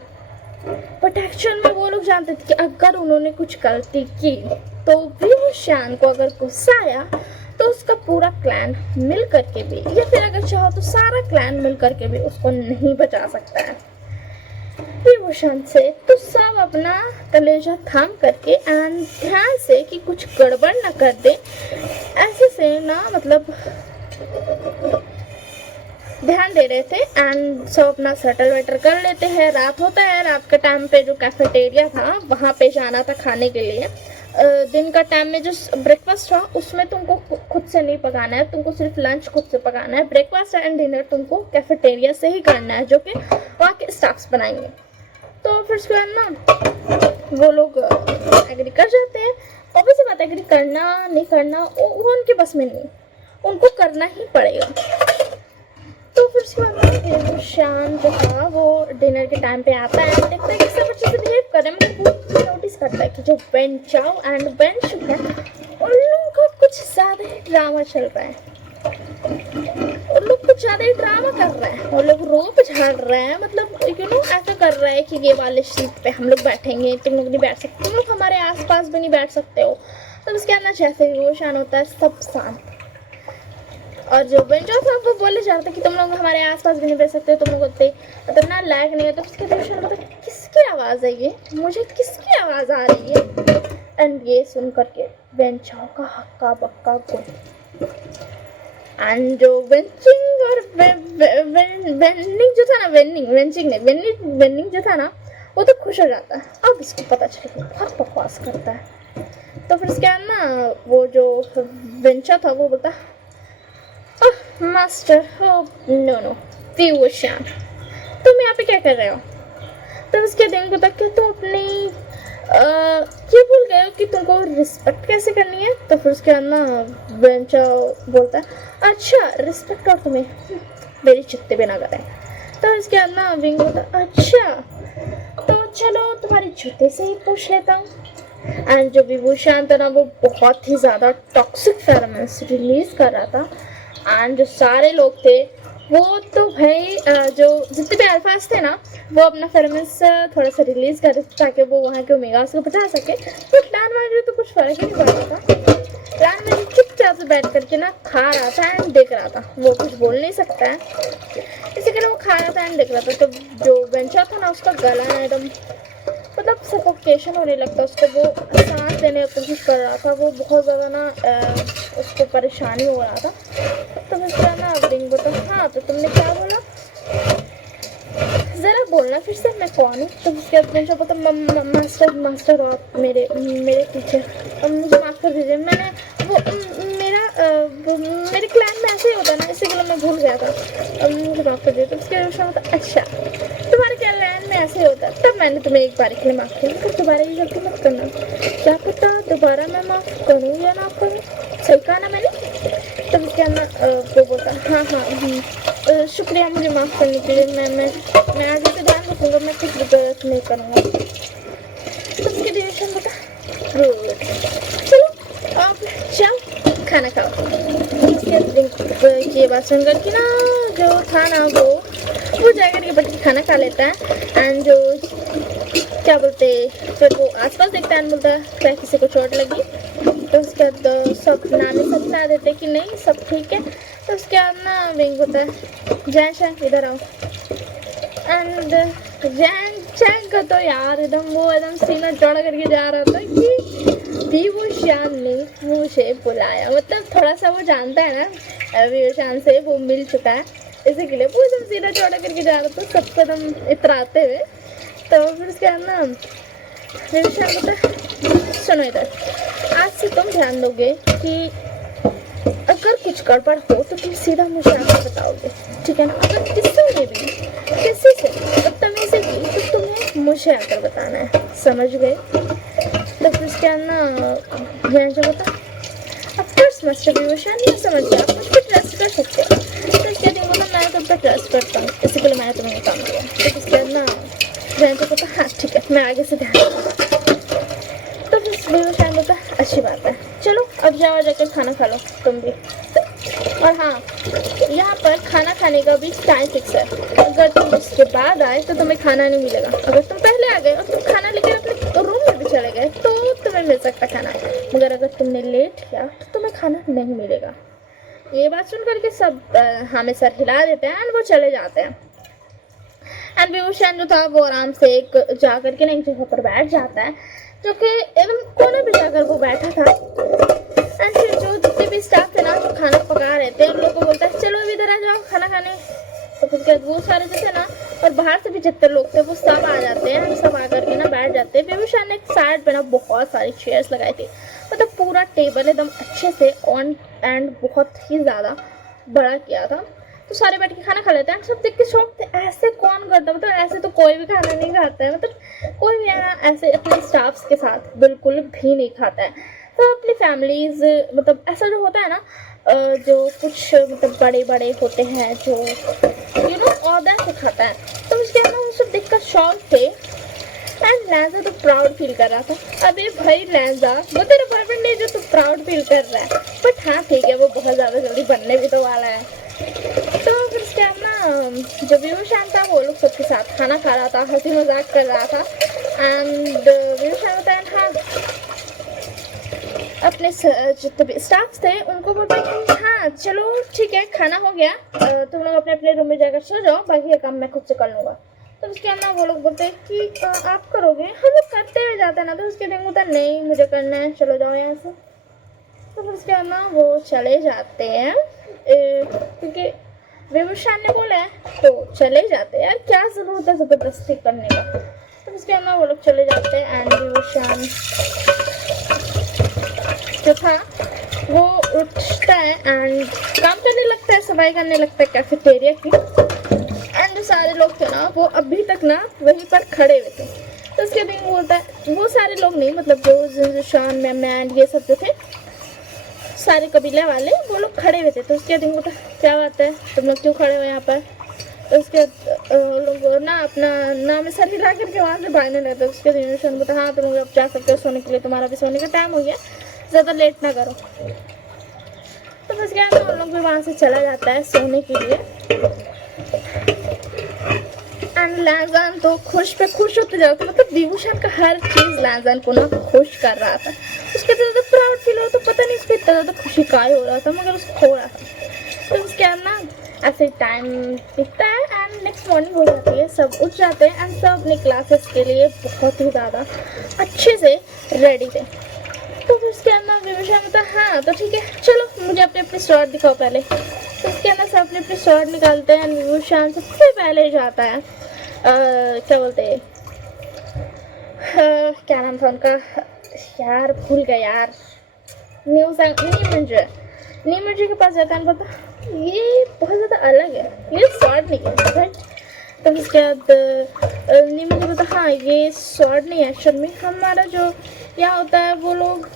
बट एक्चुअल में वो लोग जानते थे कि अगर उन्होंने कुछ गलती की तो विवोशान को अगर गुस्सा आया तो उसका पूरा क्लैन मिल करके भी, या फिर अगर चाहो तो सारा क्लैन मिल करके भी उसको नहीं बचा सकता है विवोशान से। तो सब अपना कलेजा थाम करके एंड ध्यान से कि कुछ गड़बड़ ना कर दे, ऐसे से ना मतलब ध्यान दे रहे थे एंड सब अपना सेटल वेटल कर लेते हैं। रात होता है, रात के टाइम पे जो कैफेटेरिया था वहाँ पे जाना था खाने के लिए। दिन का टाइम में जो ब्रेकफास्ट था उसमें तुमको खुद से नहीं पकाना है, तुमको सिर्फ लंच खुद से पकाना है। ब्रेकफास्ट एंड डिनर तुमको कैफेटेरिया से ही करना है, जो कि वहाँ के स्टाफ्स बनाएंगे। तो फिर उसके बाद ना वो लोग एग्री कर जाते हैं। ऑब्वियस बात एग्री करना नहीं करना वो उनके बस में नहीं, उनको करना ही पड़ेगा। तो फिर उसके बाद शाम जो था वो डिनर के टाइम पे आता है, देखता है कि सब अच्छे से बिहेव कर रहे हैं। मतलब वो नोटिस करता है कि जो बेन चाओ एंड बेन शुक है उन लोगों का कुछ ज़्यादा ही ड्रामा चल रहा है, उन लोग कुछ ज़्यादा ही ड्रामा कर रहे हैं, वो लोग रोप झाड़ रहे हैं। मतलब यू नो ऐसा कर रहा है कि ये वाले सीट पे हम लोग बैठेंगे, तुम लोग नहीं बैठ सकते, तुम लोग हमारे आसपास भी नहीं बैठ सकते हो। तो उसके अंदर जैसे ही वो शान होता है सब शांत, और जो बेंचो था वो बोले जाते कि तुम लोग हमारे आसपास भी नहीं बैठ सकते, तुम लोग उतने इतना लायक नहीं है। तो उसके रोशन होता है किसकी आवाज़ है ये, मुझे किसकी आवाज़ आ रही है। एंड ये सुन करके बेंचो का हक्का बक्का गुड एंड जो वेंचिंग और वेनिंग जो था ना, वेनिंग जो था ना, वो तो खुश हो जाता है। अब इसको पता चले बहुत बकवास करता है। तो फिर उसके बाद ना वो जो वेंचर था वो बोलता मास्टर हो नो विवोशान, तुम यहाँ पे क्या कर रहे हो। तो उसके दिन को तक तुम अपनी ये भूल गए हो कि तुमको रिस्पेक्ट कैसे करनी है। तो फिर उसके बाद ना बेंचा बोलता है अच्छा रिस्पेक्ट और तुम्हें मेरी चित्ते भी ना करें। तो उसके बाद ना विंग बोलता अच्छा तो चलो तुम्हारे जूते से ही पूछ लेता हूँ। एंड जो विभूषण था ना वो बहुत ही ज़्यादा टॉक्सिक फेरोमोन्स रिलीज कर रहा था। एंड जो सारे लोग थे वो तो भाई जो जितने भी अल्फाज थे ना वो अपना फेरोमोन्स थोड़ा सा रिलीज कर ताकि वो वहाँ के ओमेगास को बचा सके। बट लान वाले तो कुछ फर्क ही नहीं पड़ रहा था। लान में चुपचाप से बैठ करके ना खा रहा था एंड देख रहा था, वो कुछ बोल नहीं सकता है इसी के लिए वो खा रहा था एंड देख रहा था। तो जो वेंचर था ना उसका गला ना एकदम मतलब सफोकेशन होने लगता, उसको वो सांस लेने की कोशिश कर रहा था, वो बहुत ज़्यादा ना उसको परेशानी हो रहा था। तो मैं ना रिंग बता, हाँ तो तुमने क्या बोला ज़रा बोलना फिर से, मैं कौन हूँ। तो उसके बाद मुझे पता मास्टर हो आप मेरे टीचर, मुझे माफ़ कर दीजिए, मैंने वो मेरे क्लान में ऐसे ही होता है ना इसी के लिए मैं भूल गया था, मुझे माफ़ कर दीजिए। तो उसके बाद अच्छा तुम्हारे क्लान में ऐसे ही होता है, तब मैंने तुम्हें एक बार के लिए माफ़ किया, फिर दोबारा ये गलती मत करना। क्या पता दोबारा मैं माफ़ करूँ या ना करूँ, सही कहा ना मैंने। तो क्या ना वो बोलता हाँ शुक्रिया मुझे माफ़ करने के लिए, मैं आगे से ध्यान रखूँगा, मैं कुछ गलत नहीं करूँगा। तो उसके डिरेक्शन बता गुड, चलो अब चल खाना खाओ। उसके ये बात सुन कर कि ना जो था ना वो जाकर के बैठ के खाना खा लेता है। एंड जो क्या बोलते फिर वो आसपास देखता है एंड बोलता है क्या किसी को चोट लगी। तो उसके बाद सब नानी समझा देते कि नहीं सब ठीक है। तो उसके बाद ना विंग होता है जैन शैन इधर आओ। एंड जैन शैन का तो यार एकदम सीना चौड़ा करके जा रहा था कि विभूषण ने मुझे बुलाया, मतलब थोड़ा सा वो जानता है ना विभूषण से वो मिल चुका है, इसी के लिए वो एकदम सीना चौड़ा करके जा रहा था सबको एकदम इतराते हुए। तो फिर उसके बाद ना विभूषण बोलता सुनो इधर, आज से तुम ध्यान दोगे कि अगर कुछ गड़बड़ हो तो तुम सीधा मुझे आकर बताओगे, ठीक है ना। अगर किसी से बदतमीजी की तो तुम्हें मुझे आकर बताना है, समझ गए। तो फिर उसके बाद ना ध्यान से बता ऑफकोर्स मास्टर विभूषण मैं समझ गया, आप मुझ पर ट्रस्ट कर सकते हो। तो इसके बाद बोला मैं तुम पर ट्रस्ट करता हूँ, इसी के लिए मैंने तुम्हें काम किया। तो उसके बाद ना ध्यान से बता हाँ ठीक है मैं आगे से ध्यान रखूँगा। तो फिर विभूषण बोलता अच्छी बात है, चलो अब जाओ जाकर खाना खा लो तुम भी। और हाँ यहाँ पर खाना खाने का भी टाइम फिक्स है, अगर तुम उसके बाद आए तो तुम्हें खाना नहीं मिलेगा, अगर तुम पहले आ गए और तुम खाना लेकर अपने रूम में भी चले गए तो तुम्हें मिल सकता खाना, मगर अगर तुमने लेट किया तो तुम्हें खाना नहीं मिलेगा। ये बात सुन करके सब हमें सर हिला देते हैं एंड वो चले जाते हैं। एंड विभूषण जो था वो आराम से एक जा करके ना एक जगह पर बैठ जाता है, जो कि एकदम कोने पे जाकर वो बैठा था। एंड फिर जो जितने भी स्टाफ थे ना जो खाना पका रहे थे उन लोगों को बोलता है चलो अभी इधर आ जाओ खाना खाने। तो फिर वो सारे जो थे ना और बाहर से भी जितने लोग थे वो सब आ जाते हैं, सब आकर के ना बैठ जाते हैं। विभूषण ने एक साइड पे ना बहुत सारी चेयर्स लगाई थी, मतलब पूरा टेबल एकदम अच्छे से ऑन एंड बहुत ही ज़्यादा बड़ा किया था। तो सारे बैठ के खाना खा लेते हैं। सब देख के शौक थे ऐसे कौन करता, मतलब ऐसे तो कोई भी खाना नहीं खाता है, मतलब कोई भी यहाँ ऐसे अपने स्टाफ्स के साथ बिल्कुल भी नहीं खाता है। तो अपनी फैमिलीज मतलब ऐसा जो होता है ना जो कुछ मतलब बड़े बड़े होते हैं जो ऑर्डर से खाता है। तो मुझे ना वो सब देख कर शौक थे। एंड लैंजा तो प्राउड फील कर रहा था। अबे भाई लैंजा वो तेरा बॉयफ्रेंड नहीं जो तू प्राउड फील कर रहा है, बट हाँ ठीक है वो बहुत ज़्यादा जल्दी बनने भी तो वाला है। तो फिर उसके बाद ना जो विभूषण था वो लोग सबके साथ खाना खा रहा था, हंसी मजाक कर रहा था। एंड विभूषण बताया हाँ अपने जितने स्टाफ थे उनको बोलता कि हाँ चलो ठीक है खाना हो गया, तुम लोग अपने अपने रूम में जाकर सो जाओ, बाकी का काम मैं खुद से कर लूँगा। तो उसके बाद ना वो लोग बोलते हैं कि आप करोगे, हम लोग करते हुए जाते हैं ना। तो उसके दिन होता नहीं मुझे करना है चलो जाओ यहाँ से। तो फिर उसके बाद ना वो चले जाते हैं क्योंकि विभूषण ने बोला है तो चले जाते हैं, यार क्या ज़रूरत है ज़बरदस्ती करने का। तो उसके बाद ना वो लोग चले जाते हैं। एंड विभूषण जो था वो उठता है एंड काम करने लगता है, सफाई करने लगता है कैफेटेरिया की। एंड जो सारे लोग थे ना वो अभी तक ना वहीं पर खड़े हुए थे। तो उसके दिन बोलता है वो सारे लोग नहीं मतलब जो शान मैम ये सब जो थे सारे कबीले वाले वो लोग खड़े हुए थे। तो उसके दिन बोलता क्या बात है तुम लोग क्यों खड़े हो यहाँ पर, उसके लोग ना अपना नाम सर हिला करके वहाँ से भागने लगते। उसके दिन बोलता हाँ तुम लोग अब जा सकते हो सोने के लिए, तुम्हारा भी सोने का टाइम हो गया, ज़्यादा लेट ना करो। तो बस क्या है, उन लोग भी वहाँ से चला जाता है सोने के लिए। एंड लैंजान तो खुश पे खुश होते जाते, मतलब विभूषण का हर चीज़ लैंजान को ना खुश कर रहा था। उसके ज़्यादा प्राउड फील हो तो पता नहीं उसको इतना ज़्यादा खुशी काय हो रहा था, मगर उसको हो रहा था। तो उसके बाद ना ऐसे टाइम बीतता है एंड नेक्स्ट मॉर्निंग हो जाती है, सब उठ जाते हैं एंड सब अपने क्लासेस के लिए बहुत ही ज़्यादा अच्छे से रेडी थे। तो फिर उसके अंदर विभूषण में तो हाँ तो ठीक है चलो मुझे अपने अपने स्वॉर्ड दिखाओ पहले। तो उसके अंदर सब अपने अपने स्वॉर्ड निकालते हैं। विभूषण सबसे पहले जाता है क्या बोलते हैं क्या नाम था उनका यार, भूल गया यार, नीमच के पास जाता है। पता ये बहुत ज़्यादा अलग है, ये स्वॉर्ड नहीं है राइट। तो उसके बाद नीमच को पता हाँ ये स्वॉर्ड नहीं है, एक्चुअल में हमारा जो यहाँ होता है वो लोग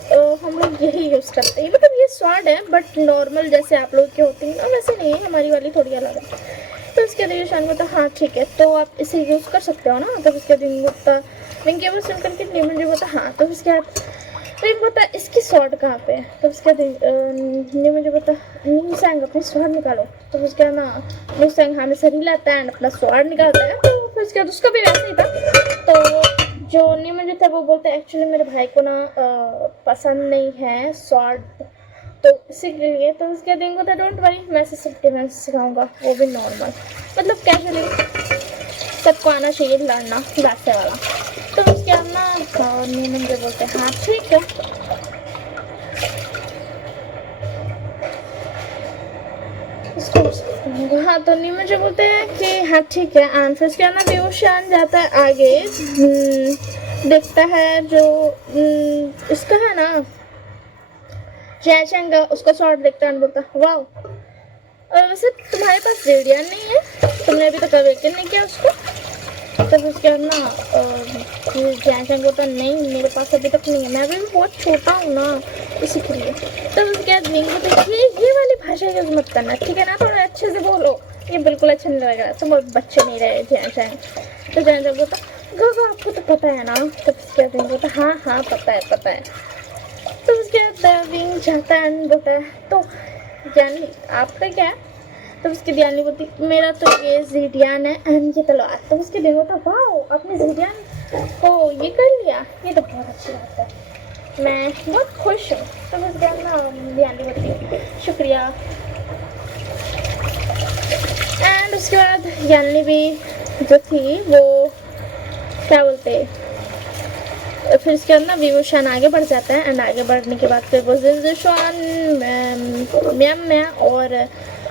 हम लोग यही यूज़ करते हैं, मतलब ये स्वॉर्ड है बट नॉर्मल जैसे आप लोग के होती है वैसे नहीं है, हमारी वाली थोड़ी अलग है। तो उसके बाद शान को हाँ ठीक है तो आप इसे यूज़ कर सकते हो ना। तो उसके बाद विंग केवल सुन करके नीमच जी बोलता हाँ। तो उसके बाद विंग बोलता इसकी स्वॉर्ड कहाँ पे है। तो उसके बाद नीमच जी बोलता नीम सैंग अपनी स्वॉर्ड निकालो। तो उसके बाद ना नीम सैंग हमें सही लाता है अपना स्वॉर्ड निकालता है। तो फिर उसके बाद उसका भी वैसे ही था। तो जो नीमच जी थे वो बोलते एक्चुअली मेरे भाई को ना पसंद नहीं है स्वॉर्ड, तो इसीलिए। तो उसके दिन को था डोंट वरी मैं सिर्फ डिफेंस सिखाऊंगा, वो भी नॉर्मल मतलब कैजुअली, सबको आना चाहिए लड़ना वैसे वाला। तो उसके बाद ना नीमच जी बोलते हाँ ठीक है। हाँ तो नीमच जी बोलते हैं कि हाँ ठीक है एंड फिर उसके बाद ना विभूषण जाता है आगे, देखता है जो इसका है ना जयशंकर का उसका शॉट देखता है बोलता वाह, और वैसे तुम्हारे पास रेडियन नहीं है, तुमने अभी तक अवेकन नहीं किया उसको। तब उसके बाद ना जयशंकर तो नहीं मेरे पास अभी तक नहीं है, मैं अभी भी बहुत छोटा हूँ ना इसीलिए। तब उसके बाद विंग को देखिए ये वाली भाषा यूज़ मत करना ठीक है ना, थोड़ा अच्छे से बोलो, ये बिल्कुल अच्छा नहीं लगेगा, तुम बच्चे नहीं रहे जयशंकर। तो जयशंकर बोलता गागा आपको तो पता है ना। तब उसके बाद विंग बोलता हाँ हाँ पता है। तो उसके बाद विंग जाता है बोलता है तो ज्ञानी आपका क्या है। तो उसकी ज्ञानी बोलती मेरा तो ये ज़ीडियन है एंड ये तलवार। तो उसके दिन होता वाह आपने ज़ीडियन को ये कर लिया, ये तो बहुत अच्छी बात है, मैं बहुत खुश हूँ। तो उसके बाद ना ज्ञानी बोलती शुक्रिया। एंड उसके बाद ज्ञानी भी जो थी वो क्या बोलते फिर उसके बाद ना विभूषण आगे बढ़ जाता है एंड आगे बढ़ने के बाद फिर वो जिनजुशान म्या और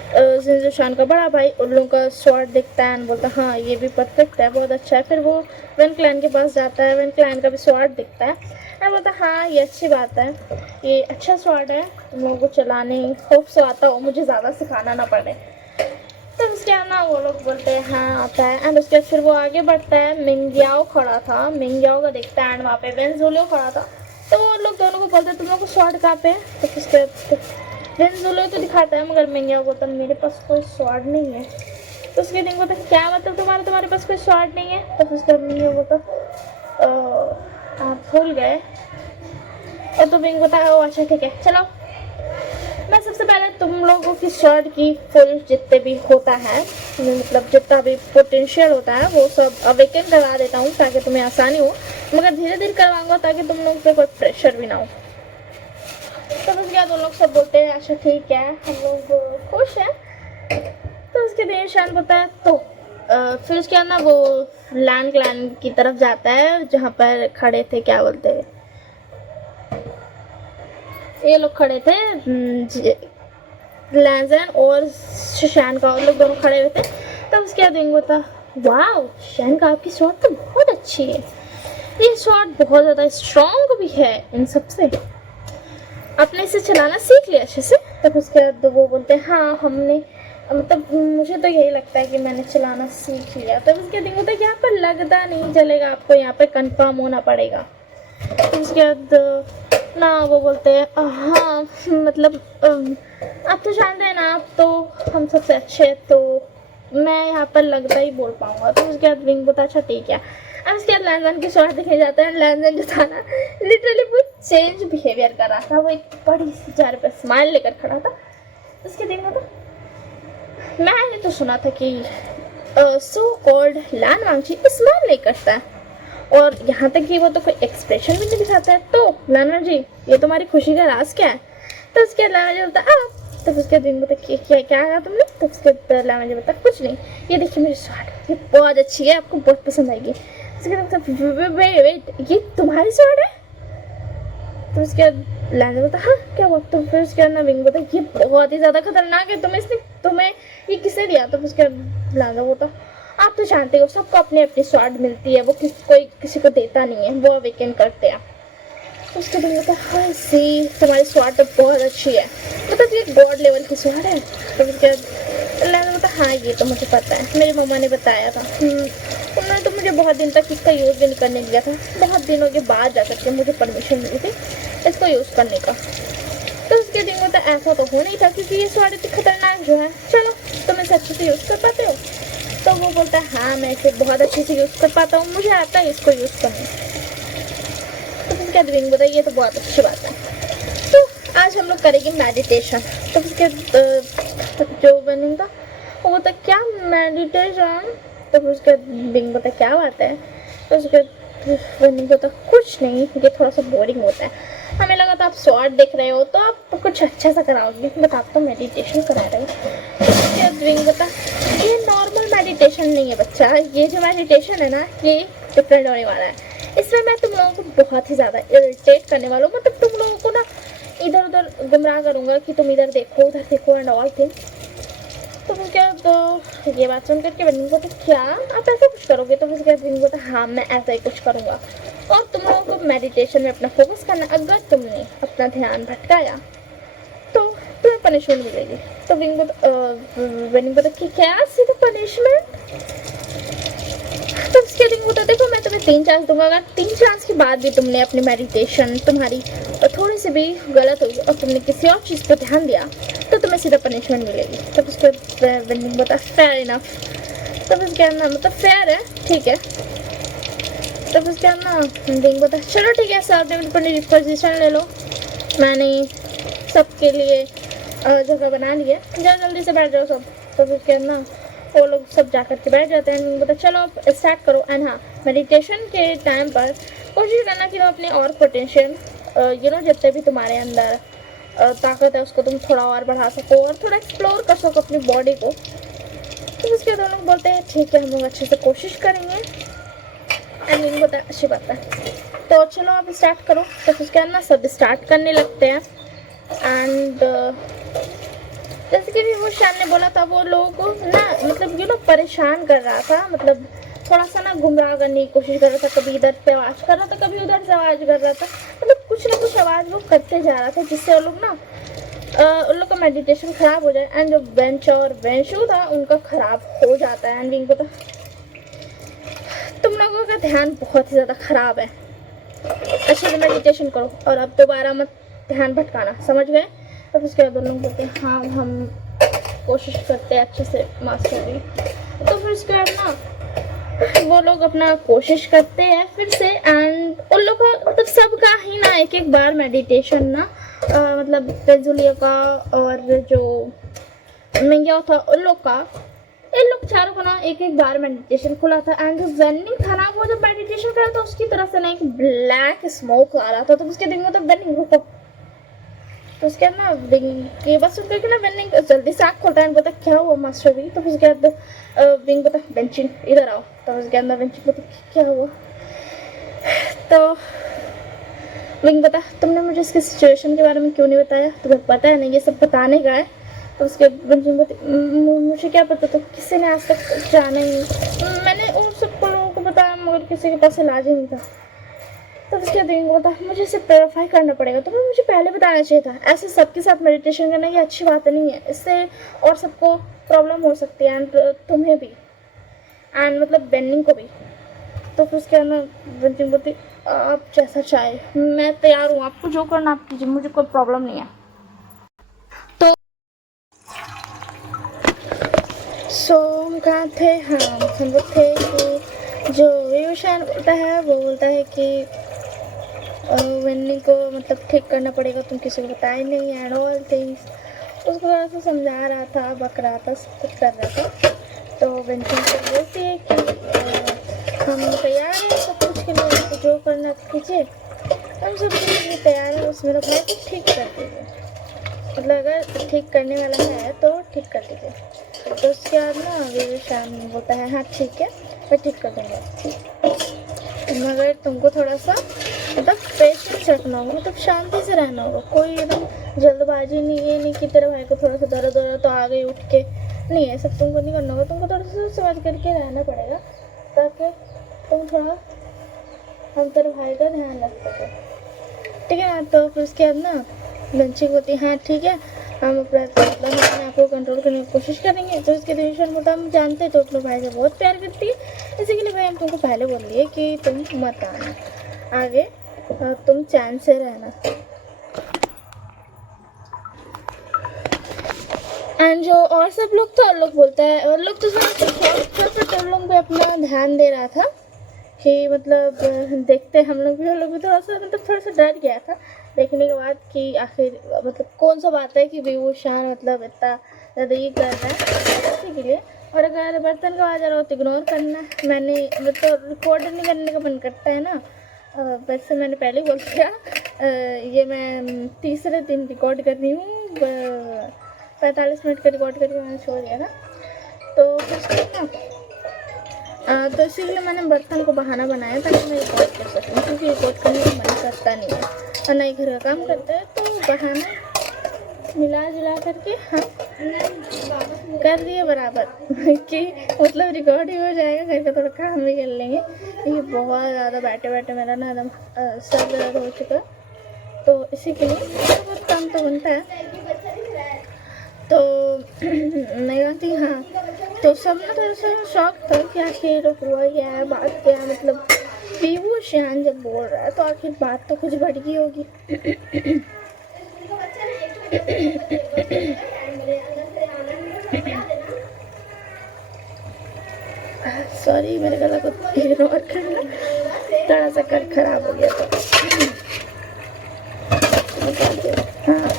जिनजुशान का बड़ा भाई उन लोगों का स्वॉर्ड दिखता है एंड बोलता हाँ ये भी परफेक्ट है, बहुत अच्छा है। फिर वो वेन क्लैन के पास जाता है, वेन क्लैन का भी स्वॉर्ड दिखता है एंड बोलता हाँ ये अच्छी बात है, ये अच्छा स्वॉर्ड है, तुम लोगों को चलाने होप से आता हो, मुझे ज़्यादा सिखाना ना पड़े। तो उसके बाद ना वो लोग बोलते हैं हाँ आता है एंड उसके बाद फिर वो आगे बढ़ता है। मिंग्याओ खड़ा था, मिंग्याओ का देखता है एंड वहाँ पे वेंजुलियो खड़ा था। तो वो लोग दोनों को बोलते हैं तुम लोग को स्वॉर्ड कहाँ पे है। तो उसके बाद वेंजुलियो तो दिखाता है मगर मिंग्याओ बोलता है मेरे पास कोई स्वॉर्ड नहीं है। तो उसके दिन बोलता क्या मतलब तुम्हारे पास कोई स्वॉर्ड नहीं है। तो उसके बाद मिंग्याओ बोलता आप भूल गए। और तो मिंग बोलता है ओ अच्छा ठीक है चलो मैं सबसे पहले तुम लोगों की स्वॉर्ड की फुल जितने भी होता है मतलब जितना भी पोटेंशियल होता है वो सब अवेकन करवा देता हूँ ताकि तुम्हें आसानी हो, मगर धीरे धीरे करवाऊंगा ताकि तुम लोग पे कोई प्रेशर भी ना हो। तो उसके बाद उन लोग सब बोलते हैं अच्छा ठीक है हम लोग खुश हैं। तो उसके देर शान होता है तो फिर उसके बाद ना वो लैंड क्लैन की तरफ जाता है जहाँ पर खड़े थे क्या बोलते हैं ये लोग खड़े थे लैंजन और शशान का, और लोग दोनों खड़े हुए थे। तब उसके बाद विंग होता वाह शशान का आपकी स्वॉर्ड तो बहुत अच्छी है, ये स्वॉर्ड बहुत ज़्यादा स्ट्रॉन्ग भी है इन सबसे, आपने इसे चलाना सीख लिया अच्छे से। तब उसके बाद वो बोलते हैं हाँ हमने मतलब मुझे तो यही लगता है कि मैंने चलाना सीख लिया। तब उसके दिन होता है यहाँ पर लगता नहीं चलेगा, आपको यहाँ पर कंफर्म होना पड़ेगा। तो उसके बाद ना वो बोलते हैं हाँ मतलब आप तो जानते हैं ना आप तो हम सबसे अच्छे, तो मैं यहाँ पर लगता ही बोल पाऊंगा। तो उसके बाद विंग बोलता अच्छा ठीक है। अब उसके बाद लैंजन के शॉट दिखे जाते हैं। लैंजन जो था ना लिटरली वो चेंज बिहेवियर कर रहा था। वो एक बड़ी सी चेहरे पे स्माइल लेकर खड़ा था। उसके दिन में तो मैंने तो सुना था कि सो कॉल्ड लैन वांगची स्माइल नहीं करता है, और यहाँ तक कि वो तो कोई एक्सप्रेशन भी नहीं दिखाता है। तो लाना जी ये तुम्हारी खुशी का राज क्या है? तो उसके लाना जी बोलता तो उसके दिन बोलता क्या क्या कहा तुमने? तो उसके लाना जी बोलता कुछ नहीं, ये देखिए मेरी शर्ट, ये बहुत अच्छी है, आपको बहुत पसंद आएगी। उसके बाद वेट ये तुम्हारी शर्ट है? तो उसके बाद लाना बोलता हाँ क्या हुआ? तो फिर उसके बाद ना विंग बोलता ये बहुत ही ज़्यादा खतरनाक है, तुम्हें ये किसने दिया? तो उसके बाद लाना बोलता आप तो जानते हो सबको अपनी अपनी स्वाद मिलती है, वो कोई किसी को देता नहीं है, वो अवेकन करते हैं। उसके बाद बोलता हाँ सी तुम्हारी स्वाद तो बहुत अच्छी है, मतलब ये गॉड लेवल की स्वाद है। तो उसके बाद लाना बोलता हाँ ये तो मुझे पता है, मेरी मम्मा ने बताया था। उन्होंने तो मुझे बहुत दिन तक इसका यूज़ भी नहीं करने दिया था, बहुत दिनों के बाद जा करके मुझे परमिशन मिली थी इसको यूज़ करने का। तो उसके दिन में तो ऐसा तो हो नहीं था क्योंकि ये स्वाद इतनी खतरनाक जो है, चलो तुम इसे अच्छे से यूज़ कर पाते हो? तो वो बोलता है हाँ मैं इसे बहुत अच्छे से यूज़ कर पाता हूँ, मुझे आता है इसको यूज़ करना। तो फिर क्या विंग बोलता है ये तो बहुत अच्छी बात है, तो आज हम लोग करेंगे मेडिटेशन। तो उसके जो विंग था वो बोलता क्या मेडिटेशन? तो फिर उसके विंग बोलता क्या बात है? तो उसके विंग बोलता कुछ नहीं, ये थोड़ा सा बोरिंग होता है, हमें लगा था आप शॉर्ट देख रहे हो तो आप कुछ अच्छा सा कराओगे, बट आप तो मेडिटेशन करा रहे हो। विंग बता ये नॉर्मल मेडिटेशन नहीं है बच्चा, ये जो मेडिटेशन है ना ये डिफरेंट होने वाला है। इसमें मैं तुम लोगों को बहुत ही ज़्यादा इरिटेट करने वाला हूँ, मतलब तुम लोगों को ना इधर उधर गुमराह करूँगा कि तुम इधर देखो एंड ऑल थिंग। तो फिर क्या, तो ये बात सुन करके विंग बोलता क्या आप ऐसा कुछ करोगे? तो फिर क्या विंग बोलता हाँ मैं ऐसा ही कुछ करूँगा, और तुम लोगों को मेडिटेशन में अपना फोकस करना, अगर तुमने अपना ध्यान भटकाया तो तुम्हें पनिशमेंट मिलेगी। तो विंग बोलता कि क्या सीधा पनिशमेंट? तो उसके विंग बोलता देखो मैं तुम्हें 3 चांस दूंगा, अगर 3 चांस के बाद भी तुमने अपनी मेडिटेशन तुम्हारी थोड़ी सी भी गलत हुई और तुमने किसी और चीज़ पर ध्यान दिया तो तुम्हें सीधा पनिशमेंट मिलेगी। तो उसके विंग बोलता फेयर इनफ। तो उसके ना मतलब फेयर है ठीक है। तो उसके ना विंग बोलता चलो ठीक है सर अपनी पोजीशन ले लो, मैंने सबके लिए जगह बना ली है, जाओ जल्दी से बैठ जाओ सब। तो उसके ना वो लोग सब जा कर के बैठ जाते हैं। बोलते चलो अब स्टार्ट करो। एंड हाँ मेडिटेशन के टाइम पर कोशिश करना कि तुम अपने और पोटेंशियल जितने भी तुम्हारे अंदर ताकत है उसको तुम थोड़ा और बढ़ा सको और थोड़ा एक्सप्लोर कर सको अपनी बॉडी को। तो उसके दोनों लोग बोलते हैं ठीक है हम लोग अच्छे से कोशिश करेंगे। एंड इनको बताया अच्छी बात है, तो चलो आप स्टार्ट करो। तो उसके बाद ना सब स्टार्ट करने लगते हैं। एंड जैसे कि वो शाम ने बोला था वो लोगों को ना मतलब परेशान कर रहा था, मतलब थोड़ा सा ना गुमराह करने की कोशिश कर रहा था, कभी इधर से आवाज़ कर रहा था कभी उधर से आवाज़ कर रहा था, मतलब कुछ ना कुछ आवाज़ वो करते जा रहा था जिससे वो लोग ना उन लोग का मेडिटेशन ख़राब हो जाए। एंड जो बेंच और वेंशु था उनका ख़राब हो जाता है। एंड इनको तो तुम लोगों का ध्यान बहुत ही ज़्यादा ख़राब है, अच्छे से मेडिटेशन करो और अब दोबारा मत ध्यान भटकाना, समझ गए? तब उसके बाद लोग बोलते हैं हाँ हम कोशिश करते हैं अच्छे से मास्टर जी। तो फिर उसके बाद ना वो लोग अपना कोशिश करते हैं फिर से। एंड उन लोग का मतलब सबका ही ना एक बार मेडिटेशन ना मतलब पेजुलिया का और जो मैंगिया था उन लोग का, इन लोग चारों को ना एक बार मेडिटेशन खुला था। एंड जो वेनिंग था ना वो जब मेडिटेशन कर रहा था उसकी तरफ से ना एक ब्लैक स्मोक आ रहा था। तो उसके दिन में तो वेनिंग रुको, तो उसके बाद ना विंग के बस सुन करके ना वेनिंग जल्दी से आँख खोलता है, बोलता क्या हुआ मास्टर भी? तो उसके बाद विंग बोलता बेंचिंग इधर आओ। तो उसके अंदर बेंचिंग बोलता क्या हुआ? तो विंग बता तुमने मुझे इसकी सिचुएशन के बारे में क्यों नहीं बताया? तुम्हें पता है ना ये सब बताने का है। तो उसके मुझे क्या पता, तो किसी ने आज तक जाना ही नहीं, मैंने उन सबको लोगों को बताया मगर किसी के पास इलाज ही नहीं था। तो उसके दिन बता मुझे इसे प्योरीफाई करना पड़ेगा, तो मुझे पहले बताना चाहिए था। ऐसे सबके साथ मेडिटेशन करना ये अच्छी बात नहीं है, इससे और सबको प्रॉब्लम हो सकती है एंड तुम्हें भी एंड मतलब बेंडिंग को भी। तो फिर उसके अंदर बेंडिंग बोलती आप जैसा चाहे, मैं तैयार हूँ, आपको जो करना आप कीजिए, मुझे कोई प्रॉब्लम नहीं है। तो हम कहाँ थे? हाँ, हम लोग थे कि जो विभूषण बोलता है वो बोलता है कि वेन्नी को मतलब ठीक करना पड़ेगा, तुम किसी को बताए नहीं एंड ऑल थिंग्स। उसको थोड़ा सा समझा रहा था, बक रहा था, सब कुछ कर रहा था। तो वेन्नी को बोलती है कि हम तैयार हैं सब कुछ के लिए, तो जो करना कीजिए, हम सब कुछ लिए तैयार हैं, उसमें अपना ठीक कर दीजिए, मतलब अगर ठीक करने वाला है तो ठीक कर दीजिए। तो उसके बाद ना विभूषण बोलता है हाँ ठीक है, मैं ठीक कर दूँगा, मगर तुमको थोड़ा सा मतलब पेशेंस रखना होगा, मतलब शांति से रहना होगा, कोई एकदम जल्दबाजी नहीं है, नहीं कि तेरे भाई को थोड़ा सा दर्द हो रहा तो आ गई उठ के, नहीं है सब तुमको नहीं करना होगा, तुमको थोड़ा सा समझ करके रहना पड़ेगा ताकि तुम थोड़ा हम तेरे भाई का ध्यान रख सको, ठीक है ना। तो फिर उसके बाद ना बंशी बोलती हाँ ठीक है, हम अपना मतलब अपने आप को कंट्रोल करने की कोशिश करेंगे। तो इसके विभूषण बोलता हम जानते हैं तो अपने भाई से बहुत प्यार करती है, इसी के लिए भाई हम तुमको पहले बोल दिए कि तुम मत आना आगे, तुम चैन से रहना। एंड जो और सब लोग तो और लोग बोलता है, और लोग तो सब लोग भी अपना ध्यान दे रहा था कि मतलब देखते हम लोग भी थोड़ा सा मतलब थोड़ा सा डर गया था देखने के बाद कि आखिर मतलब कौन सा बात है कि विभूषण मतलब इतना ज़्यादा ये कर रहा है इसी के लिए। और अगर बर्तन का आवाज़ आ रहा हो तो इग्नोर करना, मैंने मतलब रिकॉर्ड नहीं करने का मन करता है ना, वैसे मैंने पहले बोल दिया, ये मैं तीसरे दिन रिकॉर्ड कर रही हूँ, 45 मिनट का रिकॉर्ड करके मैंने छोड़ दिया था। तो तो इसीलिए मैंने बर्तन को बहाना बनाया ताकि मैं रिकॉर्ड कर सकूँ, क्योंकि रिकॉर्ड करने का मन करता नहीं है और नहीं घर का काम करता है, तो बहाना मिला जुला करके हाँ कर दिए बराबर कि मतलब रिकॉर्ड ही हो जाएगा, घर का थोड़ा काम भी कर लेंगे। ये बहुत ज़्यादा बैठे बैठे मेरा ना एकदम सर दर्द हो चुका, तो इसी के लिए बहुत काम तो बनता है। तो मैं कहती हाँ, तो सब ना थोड़ा सा शौक था कि आखिर हुआ क्या है, बात क्या है, मतलब विभूषण जब बोल रहा है तो आखिर बात तो कुछ बढ़ गई होगी। सॉरी मेरे गला को इग्नोर करना, थोड़ा सा कर खराब हो गया था। हाँ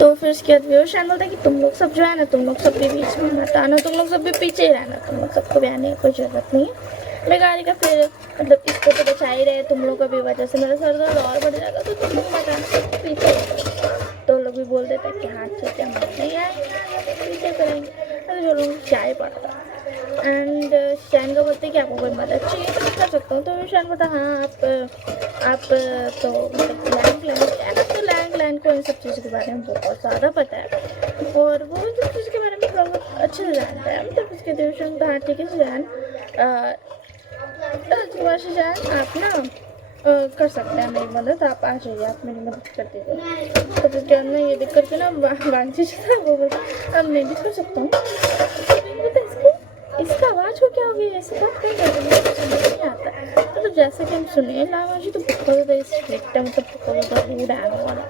तो फिर उसके बाद विभूषण बोलता है कि तुम लोग सब जो है ना, तुम लोग सब भी बीच में मत आना, तुम लोग सब भी पीछे ही रहना, तुम लोग सबको भी आने की कोई ज़रूरत नहीं है। मैं गाड़ी का फिर मतलब इसको तो बचा ही रहे, तुम लोग का भी वजह से मेरा सर दर्द और बढ़ जाएगा, तो तुम लोग मत आना, पीछे। तो लोग भी बोल देते हैं कि हाँ ठीक है हम नहीं आएंगे, पीछे करेंगे, तो जो लोग क्या ही पड़ता। एंड शैन को बोलते हैं कि आपको कोई मदद चाहिए तो मैं कर सकता हूँ। तो शैन बोलता हाँ आप तो मतलब लैंड को इन सब चीज़ों के बारे में बहुत ज़्यादा पता है और वो इन सब चीज़ों के बारे में थोड़ा बहुत अच्छे से जानता है। मतलब उसके दिवशन तो हाँ ठीक है सुजान, सुजान आप ना कर सकते हैं मेरी मदद, आप आ जाइए, आप मेरी मदद कर दीजिए। तो फिर क्या ना ये देख करके ना वांची वो बोलता अब मैं भी कर सकता हूँ। इसका आवाज़ को क्या हो गया, ऐसी बात क्या कर रही है, समझ नहीं आता। मतलब जैसे कि हम सुने लावाजी तो बहुत ज़्यादा स्ट्रिक्ट है, मतलब बहुत ज़्यादा रूड है वाला,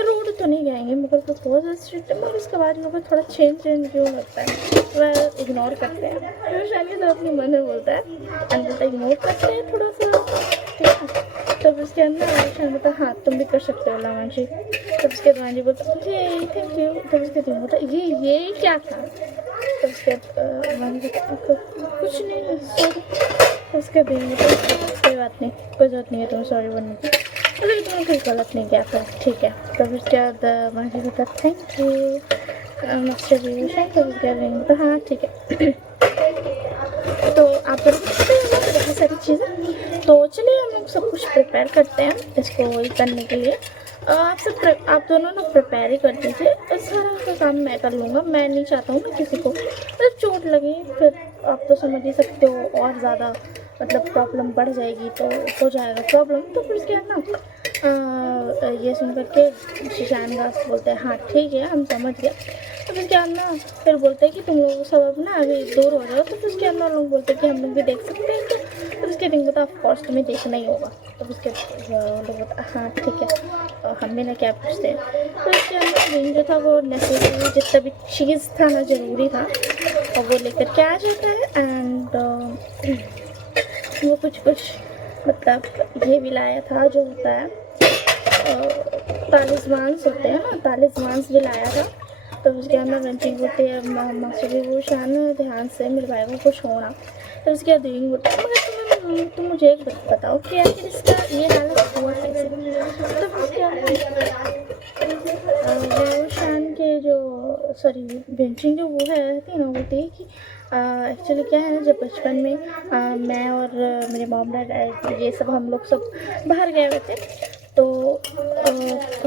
रूड तो नहीं कहेंगे मगर तो बहुत ज़्यादा स्ट्रिक्ट है। मगर उसके बाद लोगों को थोड़ा चेंज क्यों लगता है, वह इग्नोर करते हैं। फिर शान की तरफ अपनी मन में बोलता है अंदर इग्नोर करते हैं थोड़ा सा, ठीक है। तब उसके अंदर शान बोलता हाँ तुम भी कर सकते हो लावाजी। तब उसके बाद वांजी बोलता ये थैंक यू। तब उसके दिन बोलता ये क्या था। तो उसके कुछ नहीं सॉरी। तो उसके दिन कोई बात नहीं, कोई ज़रूरत नहीं है तुम्हें सॉरी बोलने की, अगर तुमने कुछ गलत नहीं किया था ठीक है। तो फिर उसके बाद मुझे बता थैंक यू मिस्टर विभूषण। तो उसके बाद तो हाँ ठीक है। तो आप कर सकते हैं बहुत सारी चीज़ें। तो चलिए हम लोग सब कुछ प्रिपेयर करते हैं इसको करने के लिए। आप दोनों ना प्रिपेयर ही कर दीजिए, सारा का काम मैं कर लूँगा। मैं नहीं चाहता हूँ ना किसी को मतलब चोट लगे, फिर आप तो समझ ही सकते हो और ज़्यादा मतलब प्रॉब्लम बढ़ जाएगी तो हो जाएगा प्रॉब्लम। तो फिर क्या ना ये सुन करके शीशान दास बोलते हैं हाँ ठीक है हम समझ गए। तो फिर क्या ना फिर बोलते हैं कि तुम लोग सब अब ना अभी दूर हो जाओ, तो फिर उसके अंदर लोग बोलते हैं कि हम लोग भी देख सकते हैं, तो उसके दिन बता ऑफकोर्स तुम्हें देखना ही होगा। तो उसके लोग बोलता हाँ ठीक है, हम भी ना क्या पूछते हैं। तो उसके अंदर दिन जो था वो नेसेसरी जितना भी चीज़ था ना ज़रूरी था और वो लेकर के आ जाता है। एंड वो कुछ मतलब ये भी लाया था जो होता है तालिस्मान्स होते हैं ना, तालिस्मान्स भी लाया था। तो उसके अंदर बेंचिंग होती है, मास्टर भी वो शान ध्यान से मेरे भाई को कुछ होना। तो उसके बाद ड्रिंक होती है। मगर तुम मुझे एक बात बताओ कि आखिर इसका ये हालत हुआ कैसे। तो उसके अंदर शान के जो सॉरी बेंचिंग जो वो है थी ना, वो थी कि एक्चुअली क्या है ना, जब बचपन में मैं और मेरे मॉम डैड ये सब हम लोग सब बाहर गए हुए थे, तो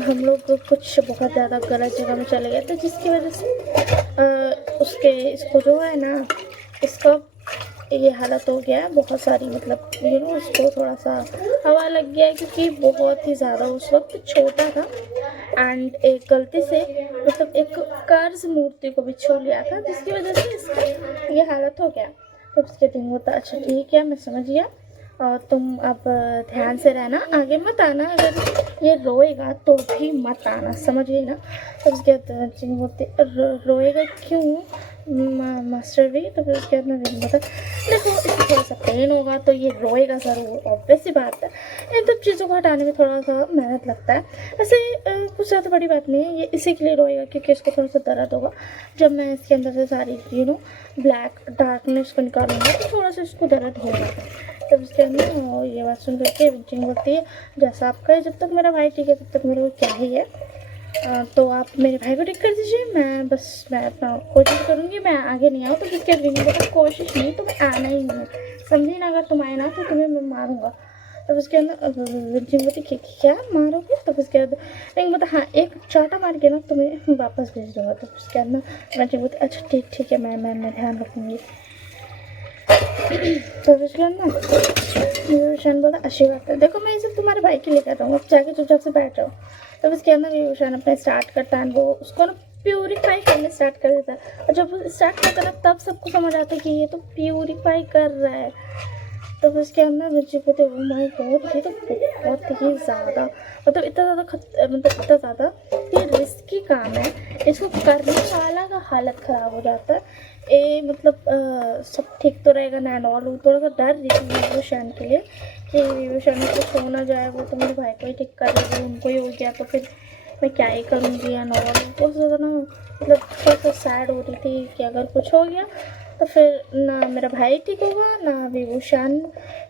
हम लोग कुछ बहुत ज़्यादा गलत जगह में चले गए थे, जिसकी वजह से उसके इसको जो है ना इसका ये हालत हो गया है बहुत सारी, मतलब उसको थोड़ा सा हवा लग गया है, क्योंकि बहुत ही ज़्यादा उस वक्त छोटा था एंड एक गलती से मतलब एक कर्ज मूर्ति को भी छू लिया था, जिसकी वजह से इसका ये हालत हो गया। तो उसके दिन होता अच्छा ठीक है, मैं समझ गया, और तुम अब ध्यान से रहना, आगे मत आना, अगर ये रोएगा तो भी मत आना, समझ गई ना। तो उसके बाद मूर्ति रोएगा क्यों मास्टर भी। तो फिर उसके बाद मैं मतलब देखो इसको थोड़ा सा पेन होगा तो ये रोएगा ज़रूर, ऑब्वियस सी बात है, इन सब चीज़ों को हटाने में थोड़ा सा मेहनत लगता है। ऐसे कुछ ज़्यादा बड़ी बात नहीं है, ये इसी के लिए रोएगा क्योंकि इसको थोड़ा सा दर्द होगा। जब मैं इसके अंदर से सारी ब्लैक डार्कनेस को निकालूंगा तो थोड़ा सा इसको दर्द होगा। तब उसके अंदर ये बात सुन करके बेंचिंग बोलती है जैसा आपका है, जब तक मेरा भाई ठीक है तब तक मेरे को क्या ही है, तो आप मेरे भाई को ठीक कर दीजिए, मैं अपना कोशिश करूँगी, मैं आगे नहीं आऊँ। तो जिसके रिंग कोशिश नहीं तो मैं आना ही नहीं, समझी ना, अगर तुम आए ना तो तुम्हें मैं मारूंगा। तब उसके अंदर रिंग बोलती क्या मारोगे। तब उसके बाद रिंग बोलता हाँ एक चाटा मार के ना तुम्हें वापस भेज दूँगा। तब उसके अंदर रिंग बोलती अच्छा ठीक है, मैं ध्यान रखूँगी। तो उसके अंदर शन बोला अच्छी बात है, देखो मैं इसे तुम्हारे भाई के लिए कर रहा हूँ, अब जाके चुपचाप से बैठ जाओ। तब उसके अंदर यूशान अपने स्टार्ट करता है, वो उसको ना प्यूरीफाई करने स्टार्ट कर देता है, और जब वो स्टार्ट करता है ना तब सबको समझ आता है कि ये तो प्यूरीफाई कर रहा है। तो उसके अंदर बच्चे को तो माय गॉड ये तो बहुत ही ज़्यादा मतलब इतना ज़्यादा ये रिस्की काम है, इसको करने वाला का हालत ख़राब हो जाता है। सब ठीक तो रहेगा ना एंड ऑल, थोड़ा सा डर रही थी विभूषण के लिए कि विभूषण में कुछ हो ना जाए, वो तो मेरे भाई को ही ठीक कर देगी, उनको ही हो गया तो फिर मैं क्या ही करूँगी एंड ऑल। बहुत ज़्यादा ना मतलब थोड़ा सा सैड हो रही थी कि अगर कुछ हो गया तो फिर ना मेरा भाई ठीक होगा ना विभूषण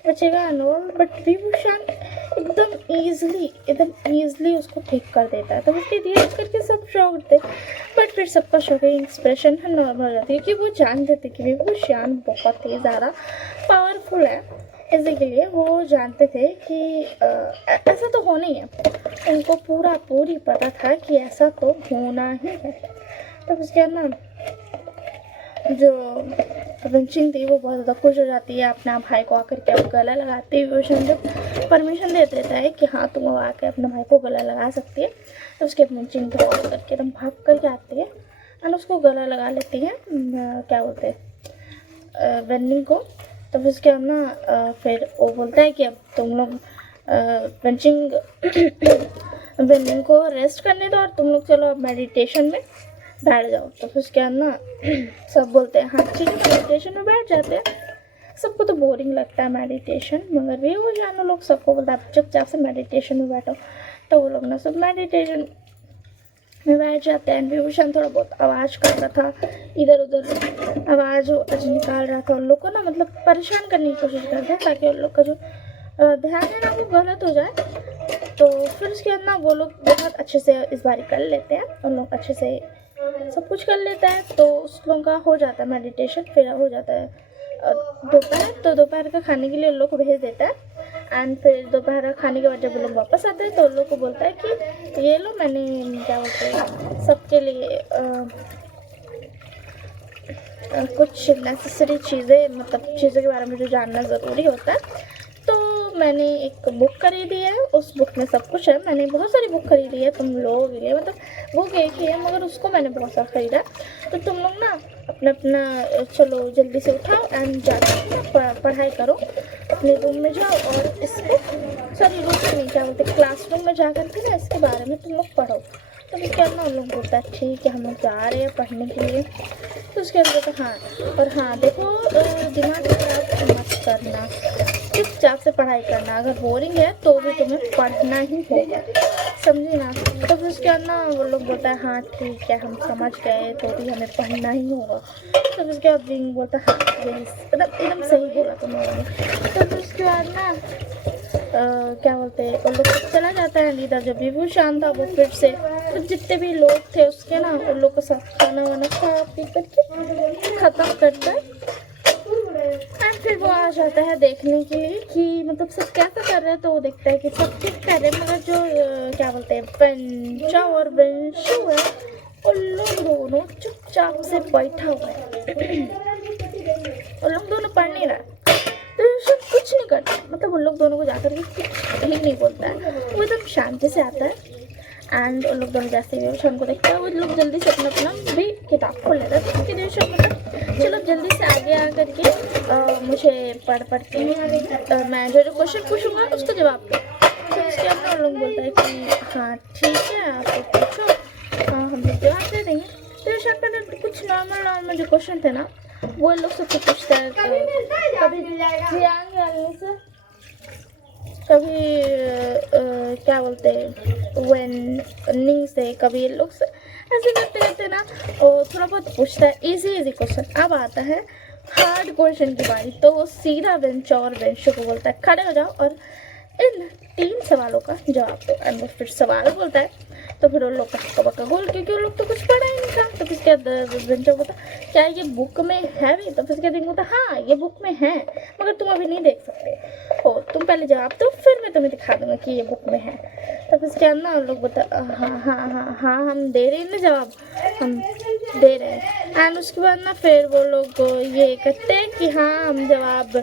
बचेगा एंड ऑल। बट विभूषण एकदम ईजिली उसको ठीक कर देता है। तो उसके रिएक्ट करके सब शॉक होते, बट फिर सबका शॉकिंग एक्सप्रेशन नॉर्मल हो जाती है क्योंकि वो जानते थे कि विभूषण बहुत ही ज़्यादा पावरफुल है, इसी के लिए वो जानते थे कि ऐसा तो होना ही है, उनको पूरी पता था कि ऐसा तो होना ही है। तब उसके अंदर जो बेंचिंग थी वो बहुत ज़्यादा खुश हो जाती है, अपना भाई को आकर के अब गला लगाती है। विभूषण जब परमिशन दे देता है कि हाँ तुम आकर अपने भाई को गला लगा सकती है, तो उसके बेंचिंग दौड़ करके एकदम भाग करके आती है और उसको गला लगा लेती है, क्या बोलते हैं वेन्निंग को। तो फिर उसके बाद ना फिर वो बोलता है कि अब तुम लोग बेंचिंग वेन्निंग को रेस्ट करने दो और तुम लोग चलो अब मेडिटेशन में बैठ जाओ। तो फिर उसके बाद ना सब बोलते हैं हाँ ठीक है मेडिटेशन में बैठ जाते हैं। सबको तो बोरिंग लगता है मेडिटेशन, मगर भी वो जानो लोग सबको बोलता है चुपचाप से मेडिटेशन में बैठो। तो वो लोग ना सब मेडिटेशन में बैठ जाते हैं। विभूषण थोड़ा बहुत आवाज़ कर रहा था, इधर उधर आवाज़ निकाल रहा था, उन लोग को ना मतलब परेशान करने की कोशिश करते हैं ताकि उन लोग का जो ध्यान है ना वो गलत हो जाए। तो फिर उसके बाद ना वो लोग बहुत अच्छे से इस बारी कर लेते हैं, उन लोग अच्छे से सब कुछ कर लेता है। तो उस लोगों का हो जाता है मेडिटेशन, फिर हो जाता है दोपहर। तो दोपहर का खाने के लिए उन लोग को भेज देता है एंड फिर दोपहर का खाने के बाद जब लोग वापस आते हैं तो उन लोग को बोलता है कि ये लो मैंने क्या बोलते हैं सबके लिए कुछ नेसेसरी चीज़ें, मतलब चीज़ों के बारे में जो जानना ज़रूरी होता है तो मैंने एक बुक खरीदी है, उस बुक में सब कुछ है। मैंने बहुत सारी बुक खरीदी है तुम लोगों के लिए, मतलब बुक एक ही है मगर उसको मैंने बहुत सारा खरीदा। तो तुम लोग ना अपना अपना चलो जल्दी से उठाओ एंड जाकर ना पढ़ाई करो, अपने रूम में जाओ और इसको सॉरी रूम में नहीं, क्या बोलते क्लासरूम में जा करके ना इसके बारे में तुम लोग पढ़ो। तो फिर क्या ना उन लोग बोलता है ठीक है हम लोग जा रहे हैं पढ़ने के लिए। तो उसके बाद बोलता हाँ, और हाँ देखो दिमाग खराब मत करना, चुपचाप से पढ़ाई करना, अगर बोरिंग है तो भी तुम्हें पढ़ना ही होगा, समझी ना। तो फिर उसके बाद ना वो लोग बोलता है हाँ ठीक है हम समझ गए, तो भी हमें पढ़ना ही होगा। तो फिर उसके बाद विंग बोलता है हाँ यही मतलब एकदम सही बोला तुम लोगों ने। तो फिर उसके बाद ना क्या बोलते हैं उन लोग चला जाता है अंदर। जब भी वो शाम था वो फिर से तो जितने भी लोग थे उसके ना उन लोग को सब खाना वाना खा पी करके ख़त्म करता है एंड फिर वो आ जाता है देखने के लिए कि मतलब सब कैसा कर रहे हैं। तो वो देखता है कि सब ठीक कर रहे हैं मगर जो क्या बोलते हैं पंचा और बंशु है उन लोग दोनों चुपचाप से बैठा हुआ है। उन लोग दोनों पढ़ नहीं रहा, तो सब कुछ नहीं करता, मतलब उन लोग दोनों को जाकर के कुछ ही नहीं बोलता है। वो एकदम शांति से आता है एंड उन लोग दोनों जैसे भी शाम को देखते हैं वो लोग जल्दी से अपना अपना भी किताब खोल लेता है। तो उसके लिए शाम मतलब चलो जल्दी से आगे आ करके मुझे पढ़ के मैं जो क्वेश्चन पूछूंगा उसका जवाब दो। तो उसके बाद उन लोग बोलता है कि हाँ ठीक है आप पूछो, हाँ हम लोग जवाब दे देंगे। तो शाम पर कुछ नॉर्मल जो क्वेश्चन थे ना वो लोग सबसे पूछता है, कभी से कभी क्या बोलते हैं वेन से कभी ये लोग से ऐसे करते करते ना और थोड़ा बहुत पूछता है इजी क्वेश्चन। अब आता है हार्ड क्वेश्चन की बारी, तो वो सीधा बेंच और बेंचो को बोलता है खड़े हो जाओ और इन 3 सवालों का जवाब दो। एंड वो फिर सवाल बोलता है तो फिर उन लोग का हक्का बक्का गोल, क्योंकि उन लोग तो कुछ पढ़ा ही नहीं था। तो फिर क्या बेंचो बोलता क्या ये बुक में है भी? तो फिर क्या दिन बोलता हाँ ये बुक में है मगर तुम अभी नहीं देख सकते हो, तुम पहले जवाब दो फिर मैं तुम्हें दिखा दूंगा कि ये बुक में है। तो फिर क्या ना उन लोग बोलता हाँ हम दे रहे हैं ना जवाब, हम दे रहे हैं। एंड उसके बाद ना फिर वो लोग ये कहते हैं कि हाँ हम जवाब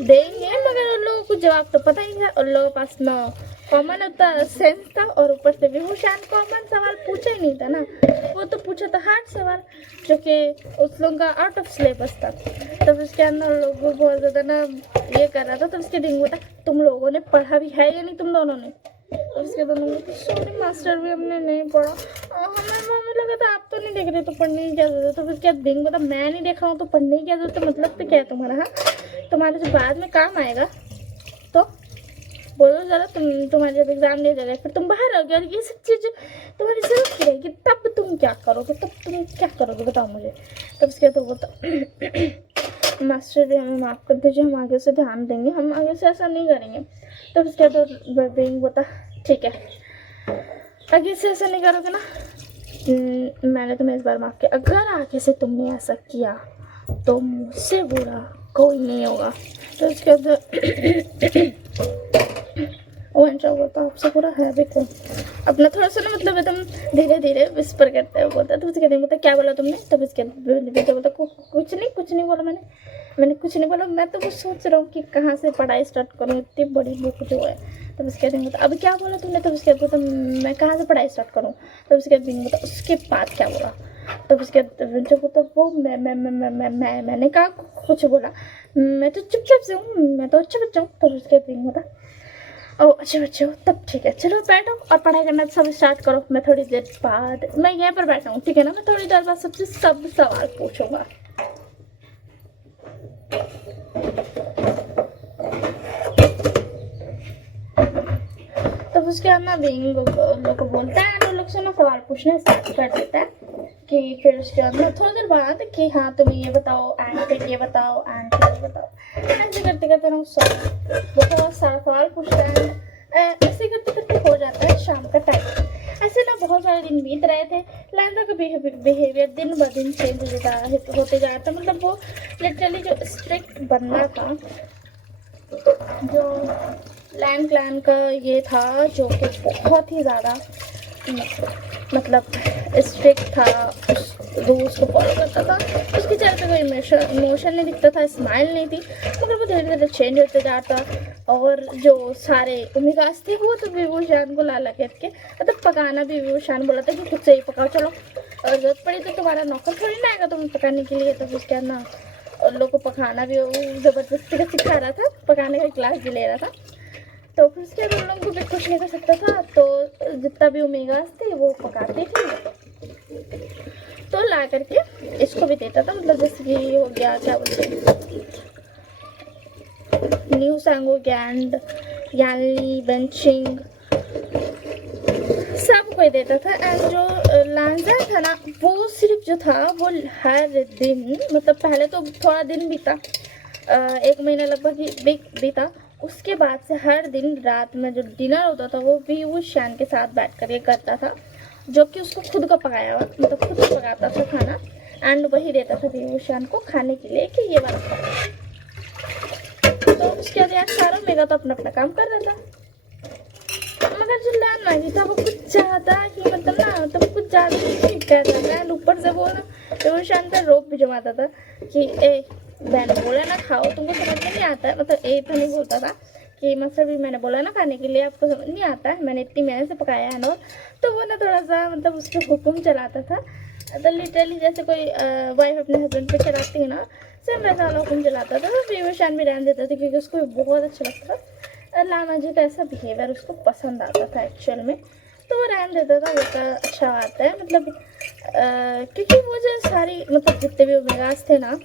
देंगे, मगर उन लोगों को जवाब तो पता ही था। उन लोगों के पास ना कॉमन होता सेंस था और ऊपर से विभूषण कॉमन सवाल पूछा ही नहीं था ना, वो तो पूछा था हार्ड सवाल जो कि उस लोगों का आउट ऑफ सिलेबस था। तब उसके अंदर लोग बहुत ज़्यादा ना ये कर रहा था। तो उसके दिन बोला तुम लोगों ने पढ़ा भी है या नहीं तुम दोनों ने? तो उसके दोनों सॉरी मास्टर भी हमने नहीं पढ़ा, हमें लगा था आप तो नहीं देख रहे तो पढ़ने की क्या जरूरत है। फिर क्या दिन बोला मैं नहीं देखा हूँ तो पढ़ने की क्या जरूरत है, मतलब तो क्या है तुम्हारा? हाँ तुम्हारे जो बाद में काम आएगा तो बोलो ज़रा, तुम्हारे जब एग्ज़ाम दे जाएगा फिर तुम बाहर आओगे और ये सब चीज़ तुम्हारी जरूरत की रहेगी, तब तुम क्या करोगे, तब तुम क्या करोगे बताओ मुझे। तब उसके तो बोलता मास्टर जी हमें माफ़ कर दीजिए, हम आगे से ध्यान देंगे, हम आगे से ऐसा नहीं करेंगे। तब उसके तो बेइंग बोलता ठीक है आगे से ऐसा नहीं करोगे ना, मैंने तुम्हें इस बार माफ़ किया, अगर आगे से तुमने ऐसा किया तो मुझसे बुरा कोई नहीं होगा। तो उसके बाद बोलता आपसे पूरा है भी कौन, अपना थोड़ा सा ना मतलब एकदम धीरे धीरे विस्पर करते हुए बोलता। तो उसके दिन बोलता क्या बोला तुमने? तब इसके बोलता कुछ नहीं बोला मैंने कुछ नहीं बोला, मैं तो वो सोच रहा हूँ कि कहाँ से पढ़ाई स्टार्ट करूँ, इतनी बड़ी बुक जो है। तब उसके दिन बोलता अब क्या बोला तुमने? तब उसके बोलता मैं कहाँ से पढ़ाई स्टार्ट करूँ? तब उसके दिन बोलता उसके बाद क्या बोला? तब उसके जो बोलता वो मैंने कहा कुछ बोला, मैं तो चुपचाप से हूँ, मैं तो अच्छा बच्चा हूँ। तब उसके दिन बोलता ओह अच्छे बच्चे हो, तब ठीक है चलो बैठो और पढ़ाई करना सब स्टार्ट करो। मैं थोड़ी देर बाद मैं यहाँ पर बैठा हूँ ठीक है ना, मैं थोड़ी देर बाद सबसे सब सवाल पूछूंगा। तब उसके बाद ना बिंग लोग को बोलता है और लोग से ना सवाल पूछना स्टार्ट कर देता है कि फिर उसके बाद थोड़ी देर बाद कि हाँ तुम ये बताओ एंड फिर ये बताओ एंड फिर ये बताओ, ऐसे करते करते ना बहुत सारा सवाल पूछता है। ऐसे करते करते हो जाता है शाम का टाइम। ऐसे ना बहुत सारे दिन बीत रहे थे, लैंडा का बिहेवियर दिन ब दिन चेंज होते जा रहा था। मतलब वो लिटरली जो स्ट्रिक्ट बनना था, जो लैंड क्लैन का ये था जो कि बहुत ही ज़्यादा मतलब स्ट्रिक्ट था, उस रूल्स को फॉलो करता था। उसके चेहरे पे कोई इमोशन नहीं दिखता था, स्माइल नहीं थी, मगर वो धीरे धीरे चेंज होते जाता और जो सारे ओमेगास थे वो तो वीवो शान को लाला करके मतलब पकाना भी वीवो शान बोला था कि खुद से ही पकाओ, चलो और जरूरत पड़ी तो तुम्हारा नौकर थोड़ी ना आएगा तुम्हें पकाने के लिए। तो फिर क्या ना उन लोग को पकाना भी वो ज़बरदस्ती का सिखा रहा था, पकाने का क्लास भी ले रहा था। तो फिर उसके बाद उन लोगों को भी कुछ नहीं कर सकता था, तो जितना भी ओमेगास थे वो पकाते थे, तो ला करके इसको भी देता था। मतलब जैसे कि हो गया क्या बोलते हैं न्यू सांगो गैंड यानली बेंचिंग सब कोई देता था। एंड जो लांजा था ना वो सिर्फ जो था वो हर दिन मतलब पहले तो थोड़ा दिन बीता, 1 महीना लगभग ही बीता, उसके बाद से हर दिन रात में जो डिनर होता था वो भी वो शान के साथ बैठ कर ये करता था, जो कि उसको खुद का पकाया हुआ मतलब खुद पकाता था खाना। एंड वही देता था भी वो शान को खाने के लिए कि ये वाला खाना। तो उसके बाद यार सारों मेगा तो अपना अपना काम कर रहा था, मगर जो लान मांगी था वो कुछ ज़्यादा ही मतलब ना मतलब कुछ ज़्यादा ही कर रहा था। ऊपर से वो ना तो वो शान पर रोप भी जमाता था कि ए बहन बोले ना खाओ, तुमको समझ में नहीं आता है। मतलब ए तो नहीं बोलता था कि मतलब भी मैंने बोला ना खाने के लिए आपको समझ नहीं आता है, मैंने इतनी मेहनत से पकाया है ना। तो वो ना थोड़ा सा मतलब उस पर हुक्म चलाता था, तो लिटरली जैसे कोई वाइफ अपने हस्बैंड पे चलाती है ना, सेम वैसा वाला हुक्म चलाता था। तो वीवो शान भी रहने देता था क्योंकि उसको बहुत अच्छा लगता था। लामा जी का ऐसा बिहेवियर उसको पसंद आता था एक्चुअल में, तो वो रहने देता था। वो तो अच्छा आता है मतलब क्योंकि वो जो सारी मतलब जितने भी ओमेगास थे ना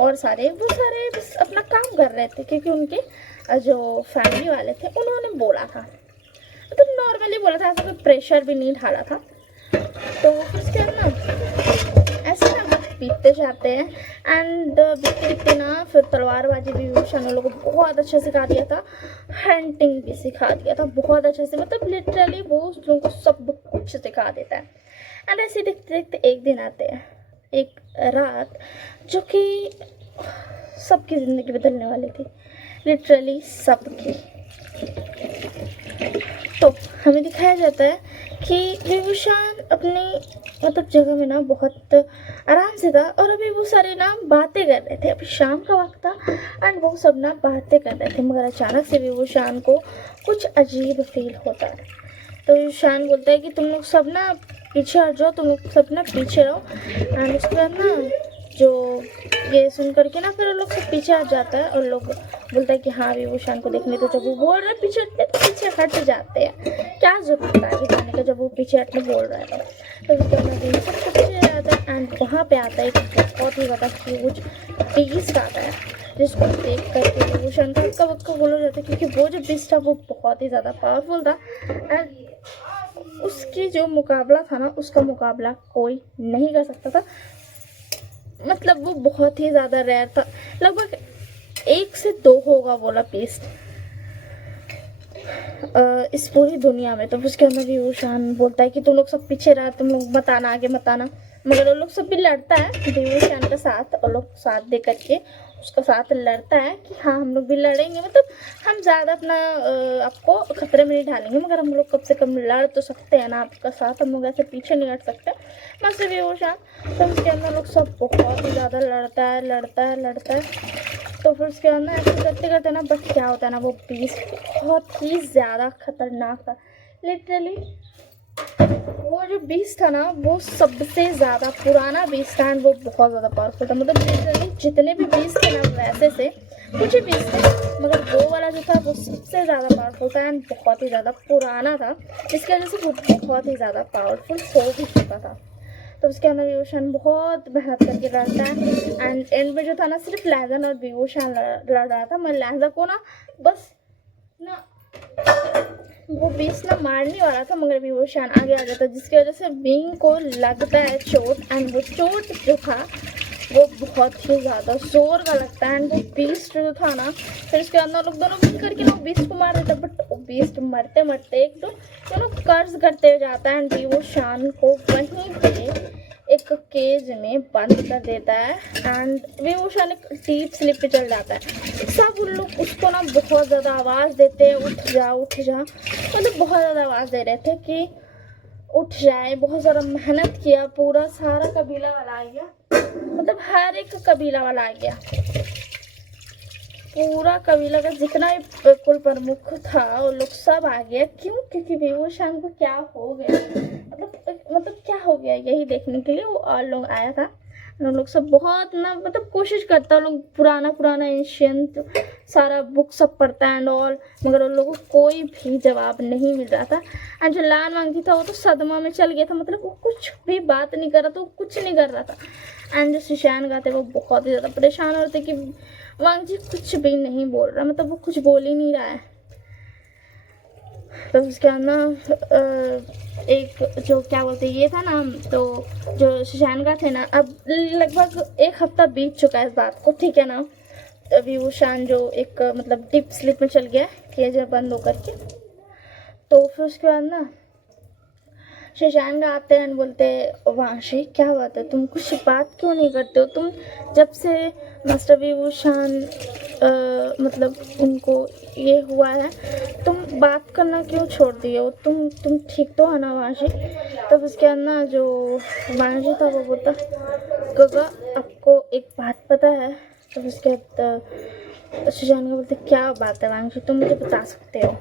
और सारे वो सारे बस अपना काम कर रहे थे, क्योंकि उनके जो फैमिली वाले थे उन्होंने बोला था, मतलब नॉर्मली बोला था, ऐसा कोई प्रेशर भी नहीं डाला था। तो उसके बाद ना ऐसे ना वक्त बीतते जाते हैं। एंड बीतते बीतते ना फिर तलवारबाजी भी शान लोगों को बहुत अच्छा सिखा दिया था, हंटिंग भी सिखा दिया था बहुत अच्छे से, मतलब लिटरली वो लोगों को सब कुछ सिखा देता है। एंड ऐसे देखते देखते एक दिन आते हैं, एक रात जो कि सबकी ज़िंदगी बदलने वाली थी, लिटरली सबकी। तो हमें दिखाया जाता है कि वीवो शान अपनी मतलब जगह में ना बहुत आराम से था, और अभी वो सारे ना बातें कर रहे थे। अभी शाम का वक्त था एंड वो सब ना बातें कर रहे थे, मगर अचानक से वीवो शान को कुछ अजीब फील होता है। तो शान बोलता है कि तुम लोग सब ना पीछे हट जाओ, तुम लोग सब ना पीछे रहो। एंड उसके बाद ना जो ये सुन करके ना फिर लोग सब पीछे हट जाता है, और लोग बोलता है कि हाँ वीवो शान को देखने। तो जब वो बोल रहे पीछे हटते तो पीछे हट जाते हैं, क्या जरूरत है आगे जाने का जब वो पीछे हटने बोल रहा है। तो उसके बाद सब पीछे आता है एंड वहाँ पे आता है एक बहुत ही ज़्यादा ह्यूज बीस्ट आता है, जिसको देख करके वीवो शान का हक्का बक्का बोला जाता है, क्योंकि वो जो बीस्ट था वो बहुत ही ज़्यादा पावरफुल था। एंड उसकी जो मुकाबला था ना उसका मुकाबला कोई नहीं कर सकता था, मतलब वो बहुत ही ज़्यादा रेयर था, लगभग 1 से 2 होगा बोला बीस्ट इस पूरी दुनिया में। तो उसके अंदर वीवो शान बोलता है कि तुम लोग सब पीछे रहा, तुम लोग मत आना आगे मत आना, मगर वो लोग सब भी लड़ता है वीवो शान के साथ, और लोग साथ दे करके उसका साथ लड़ता है कि हाँ हम लोग भी लड़ेंगे, मतलब हम ज़्यादा अपना आपको खतरे में नहीं डालेंगे, मगर हम लोग कम से कम लड़ तो सकते हैं ना आपका साथ, हम लोग ऐसे पीछे नहीं हट सकते मस्त वीवो शान। तो उसके अंदर लोग सब बहुत ही ज़्यादा लड़ता है। तो फिर उसके अंदर ऐसे करते करते ना बस क्या होता है ना, वो बीस्ट बहुत ही ज़्यादा खतरनाक था। लिटरली वो जो बीस्ट था ना वो सबसे ज़्यादा पुराना बीस्ट था, वो बहुत ज़्यादा पावरफुल था। मतलब लिटरली जितने भी बीस्ट थे ना वैसे से कुछ ही बीस्ट थे, मगर वो वाला जो था वो सबसे ज़्यादा पावरफुल था एंड बहुत ही ज़्यादा पुराना था, जिसकी वजह से वो बहुत ही ज़्यादा पावरफुल हो भी चुका था। तो उसके अंदर वीवो शान बहुत मेहनत करके लड़ता है एंड एंड में जो था ना सिर्फ लैजन और वीवो शान लड़ रहा था, मैं लैजा को ना बस ना वो बीस ना मारने वाला था, मगर वीवो शान आगे आ गया था, जिसकी वजह से विंग को लगता है चोट। एंड वो चोट जो था वो बहुत ही ज़्यादा जोर का लगता है। एंड वो बीस्ट जो था ना फिर उसके अंदर लोग दोनों मिल करके ना बीस्ट को मार देते, बट वो बीस्ट मरते मरते एक दोनों कर्ज करते जाता है एंड वीवो शान को वहीं पे एक केज में बंद कर देता है। एंड वीवो शान एक डीप स्लीप पे चल जाता है। सब उन लोग उसको ना बहुत ज़्यादा आवाज़ देते हैं उठ जा, मतलब बहुत ज़्यादा आवाज़ दे रहे थे कि उठ जाए। बहुत ज़्यादा मेहनत किया, पूरा सारा कबीला वाला आ गया, मतलब हर एक कबीला वाला आ गया। पूरा कबीला का जितना भी कुल प्रमुख था वो लोग सब आ गया। क्यों? क्योंकि बेबूशान को क्या हो गया, मतलब क्या हो गया यही देखने के लिए वो और लोग आया था। उन लोग सब बहुत ना मतलब कोशिश करता, लोग पुराना पुराना एंशियंट सारा बुक सब पढ़ता है एंड ऑल, मगर उन लोगों को कोई भी जवाब नहीं मिल रहा था। एंड जो लाल मांगती था वो तो सदमा में चल गया था, मतलब वो कुछ भी बात नहीं कर रहा था, वो कुछ नहीं कर रहा था। एंड जो शिशान गाते वो बहुत ही ज़्यादा परेशान हो रहे थे कि वांगजी कुछ भी नहीं बोल रहा, मतलब वो कुछ बोल ही नहीं रहा है। तो उसके बाद ना एक जो क्या बोलते ये था ना, तो जो शिशान का थे ना, अब लगभग एक हफ्ता बीत चुका है इस बात को, ठीक है ना। अभी वो शान जो एक मतलब डीप स्लीप में चल गया केज बंद होकर के। तो फिर उसके बाद ना शशान का आते हैं बोलते, वांशी क्या बात है, तुम कुछ बात क्यों नहीं करते हो? तुम जब से मास्टर विभूषण मतलब उनको ये हुआ है, तुम बात करना क्यों छोड़ दिए हो? तुम ठीक तो है ना वांशी? तब उसके बाद ना जो वांशी था वो बोलता, गगा आपको एक बात पता है? तब उसके बाद शशान का बोलते, क्या बात है वांशी, तुम मुझे बता सकते हो?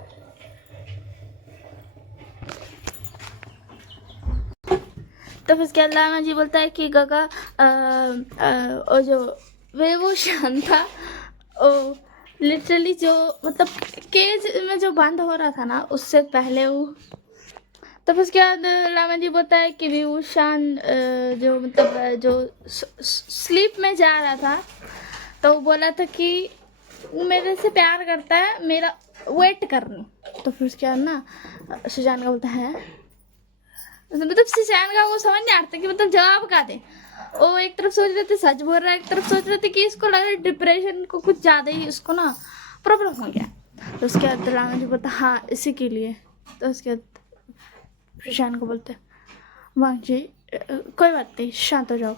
तो फिर उसके अलावा जी बोलता है कि गगा और जो वो शान था वो लिटरली जो मतलब केज में जो बंद हो रहा था ना उससे पहले वो। तो फिर उसके बाद लामा जी बोलता है कि विभूषण जो मतलब जो स्लीप में जा रहा था तो वो बोला था कि वो मेरे से प्यार करता है, मेरा वेट करनी। तो फिर उसके बाद ना सुजान का बोलता है, मतलब सिशान का वो समझ नहीं आता कि मतलब जवाब क्या दे। वो एक तरफ सोच रहे थे सच बोल रहा है, एक तरफ सोच रहे थे कि इसको लग रहा है डिप्रेशन को कुछ ज़्यादा ही इसको ना प्रॉब्लम हो गया। तो उसके बाद राणा जी बोलता हाँ इसी के लिए। तो उसके बाद सुशान को बोलते वांग जी कोई बात नहीं शांत हो जाओ।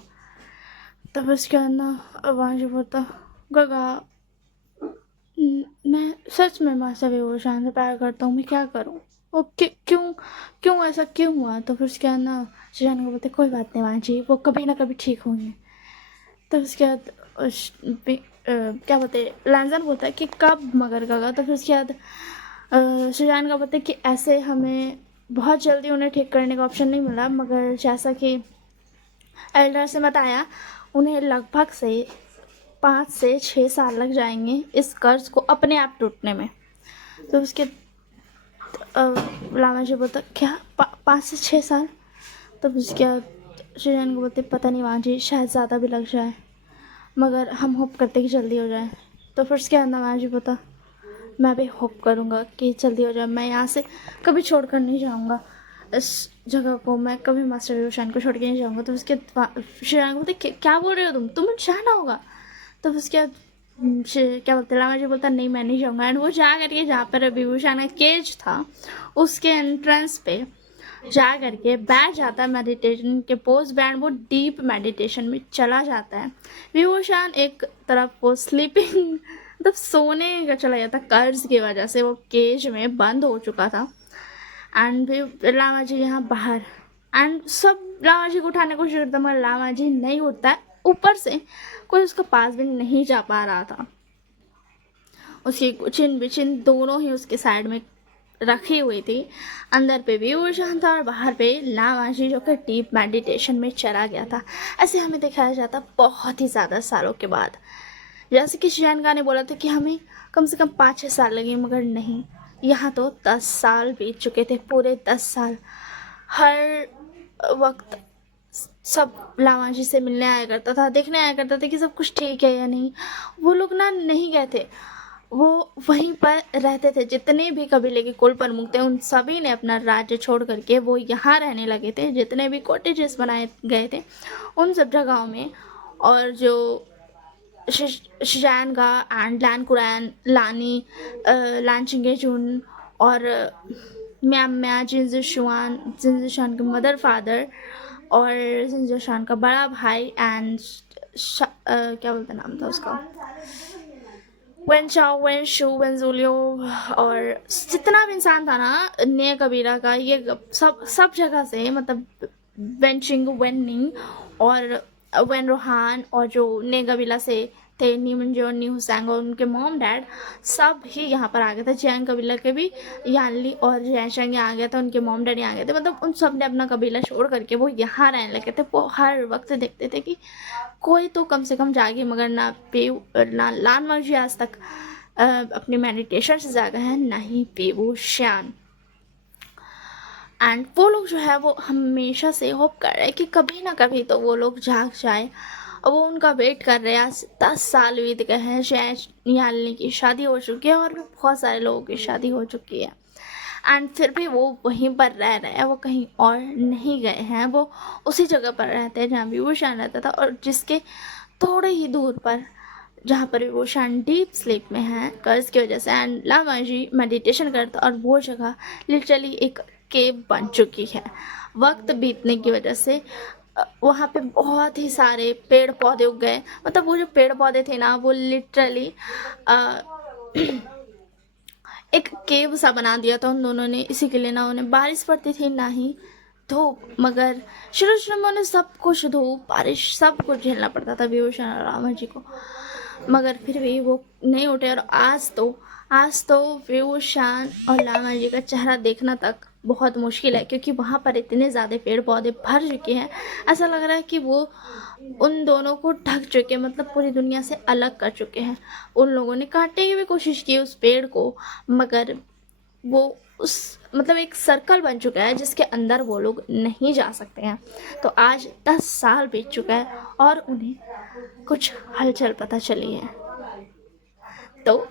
तब उसके बाद ना वांग जी बोलता गगा मैं सच में मासा विभूषण से प्यार करता हूँ, मैं क्या करूँ? वो क्यों क्यों ऐसा क्यों हुआ? तो फिर उसके बाद ना सुजान को बोलते कोई बात नहीं वांची, वो कभी ना कभी ठीक होंगे। तो उसके बाद क्या बोलते लांजन बोलता है कि कब मगर गगा। तो फिर उसके बाद सुजान का बोलते कि ऐसे हमें बहुत जल्दी उन्हें ठीक करने का ऑप्शन नहीं मिला, मगर जैसा कि एल्डर से बताया उन्हें लगभग से 5 से 6 साल लग जाएंगे इस कर्ज को अपने आप टूटने में। तो उसके लामा जी बोलता क्या 5 से 6 साल? तो उसके बाद श्रीजन को बोलते पता नहीं वहाँ जी शायद ज़्यादा भी लग जाए, मगर हम होप करते कि जल्दी हो जाए। तो फिर उसके अंदर वहाँ जी बोलता मैं भी होप करूँगा कि जल्दी हो जाए, मैं यहाँ से कभी छोड़ कर नहीं जाऊँगा इस जगह को, मैं कभी मास्टर विभूषण को छोड़ के नहीं जाऊँगा। तो उसके श्रीजन को बोलते क्या बोल रहे हो तुम्हें जाना होगा? तो उसके बाद क्या बोलते लामा जी बोलता नहीं मैं नहीं जाऊँगा। एंड वो जा करके जहाँ पर विभूषण का केज था उसके एंट्रेंस पे जा करके बैठ जाता है मेडिटेशन के पोज बैंड, वो डीप मेडिटेशन में चला जाता है। विभूषण एक तरफ वो स्लीपिंग मतलब सोने का चला जाता, कर्ज की वजह से वो केज में बंद हो चुका था। एंड फिर लामा जी यहाँ बाहर एंड सब लामा जी को उठाने को कोशिश करता मगर लामा जी नहीं उठता है, ऊपर से कोई उसके पास भी नहीं जा पा रहा था। उसकी चिन बिचिन दोनों ही उसके साइड में रखी हुई थी, अंदर पे विभूषण था और बाहर पे लामा जी जो कि डीप मेडिटेशन में चला गया था। ऐसे हमें दिखाया जाता बहुत ही ज़्यादा सालों के बाद। जैसे कि शहनगा ने बोला था कि हमें कम से कम 5-6 साल लगे, मगर नहीं, यहाँ तो 10 साल बीत चुके थे, पूरे 10 साल। हर वक्त सब लामा जी से मिलने आया करता था, देखने आया करता था कि सब कुछ ठीक है या नहीं। वो लोग ना नहीं गए थे, वो वहीं पर रहते थे। जितने भी कबीले के कुल प्रमुख थे उन सभी ने अपना राज्य छोड़ करके वो यहाँ रहने लगे थे। जितने भी कॉटेजेस बनाए गए थे उन सब जगहों में, और जो शिजानगा एंड लैन कुरैन लानी लानचिंगे जुन और म्याम्या जिनजुशान के मदर फादर और जिनजुशान का बड़ा भाई एंड क्या बोलते नाम था उसका, वेन चाओ वेन शू वेन जूलियो, और जितना भी इंसान था ना नए कबीला का, ये सब जगह से मतलब वेन चिंग वेन निंग और वेन रोहान और जो नए कबीला से थे, नी मंजू और नी हुसैन और उनके मॉम डैड सब ही यहाँ पर आ गए थे। जैन कबीला के भी यानली और जैशंग यहाँ आ गया था, उनके मॉम डैड यहाँ आ गए थे। मतलब उन सब ने अपना कबीला छोड़ करके वो यहाँ रहने लगे थे। वो हर वक्त देखते थे कि कोई तो कम से कम जागे, मगर ना पेव ना लान मर्जी आज तक अपनी मेडिटेशन से जागा है, ना ही पेवू श्यान। एंड वो लोग जो है वो हमेशा से होप कर रहे हैं कि कभी ना कभी तो वो लोग जाग जाए, और वो उनका वेट कर रहे हैं। आज 10 साल बीत गए हैं। यालनी की शादी हो चुकी है और भी बहुत सारे लोगों की शादी हो चुकी है, एंड फिर भी वो वहीं पर रह रहे हैं, वो कहीं और नहीं गए हैं। वो उसी जगह पर रहते हैं जहाँ विभूषण रहता था, और जिसके थोड़े ही दूर पर जहाँ पर विभूषण डीप स्लीप में है कर्ज की वजह से, एंड लामाजी मेडिटेशन करता, और वो जगह लिटरली एक केव बन चुकी है। वक्त बीतने की वजह से वहाँ पे बहुत ही सारे पेड़ पौधे उग गए। मतलब वो जो पेड़ पौधे थे ना, वो लिटरली एक केव सा बना दिया था उन दोनों ने। इसी के लिए ना उन्हें बारिश पड़ती थी ना ही धूप, मगर शुरू शुरू में उन्हें सब कुछ, धूप बारिश सब कुछ झेलना पड़ता था विभूषण और रावण जी को, मगर फिर भी वो नहीं उठे। और आज तो विभूषण और लामा जी का चेहरा देखना तक बहुत मुश्किल है, क्योंकि वहाँ पर इतने ज़्यादा पेड़ पौधे भर चुके हैं। ऐसा लग रहा है कि वो उन दोनों को ढक चुके हैं, मतलब पूरी दुनिया से अलग कर चुके हैं। उन लोगों ने काटने की भी कोशिश की उस पेड़ को, मगर वो उस मतलब एक सर्कल बन चुका है जिसके अंदर वो लोग नहीं जा सकते हैं। तो आज 10 साल बीत चुका है और उन्हें कुछ हलचल पता चली है। तो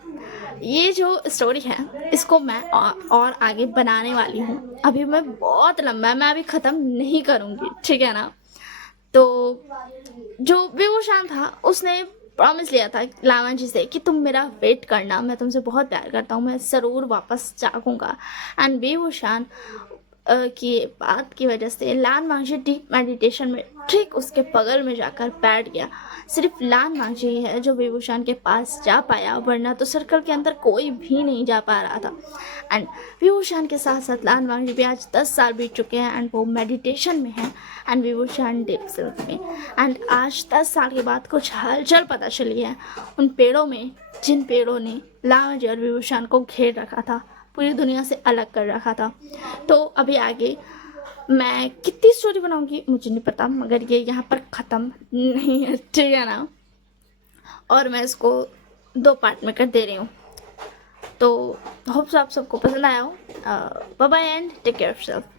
ये जो स्टोरी है इसको मैं और आगे बनाने वाली हूँ। अभी मैं बहुत लंबा है, मैं अभी ख़त्म नहीं करूँगी, ठीक है ना। तो जो विभूषण था उसने प्रॉमिस लिया था लावन जी से कि तुम मेरा वेट करना, मैं तुमसे बहुत प्यार करता हूँ, मैं ज़रूर वापस जागूंगा। एंड विभूषण की बात की वजह से लान मांझी डीप मेडिटेशन में ठीक उसके बगल में जाकर बैठ गया। सिर्फ लान मांझी ही है जो विभूषण के पास जा पाया, वरना तो सर्कल के अंदर कोई भी नहीं जा पा रहा था। एंड विभूषण के साथ साथ लान मांझी भी आज 10 साल बीत चुके हैं, एंड वो मेडिटेशन में है, एंड विभूषण डीप स्लीप में। एंड आज 10 साल के बाद कुछ हलचल पता चली है उन पेड़ों में, जिन पेड़ों ने लान मांझी और विभूषण को घेर रखा था, पूरी दुनिया से अलग कर रखा था। तो अभी आगे मैं कितनी स्टोरी बनाऊंगी मुझे नहीं पता, मगर ये यहाँ पर ख़त्म नहीं है, ठीक है ना। और मैं इसको 2 पार्ट में कर दे रही हूँ। तो होप्स आप सबको पसंद आया हो। Bye bye and take care of yourself.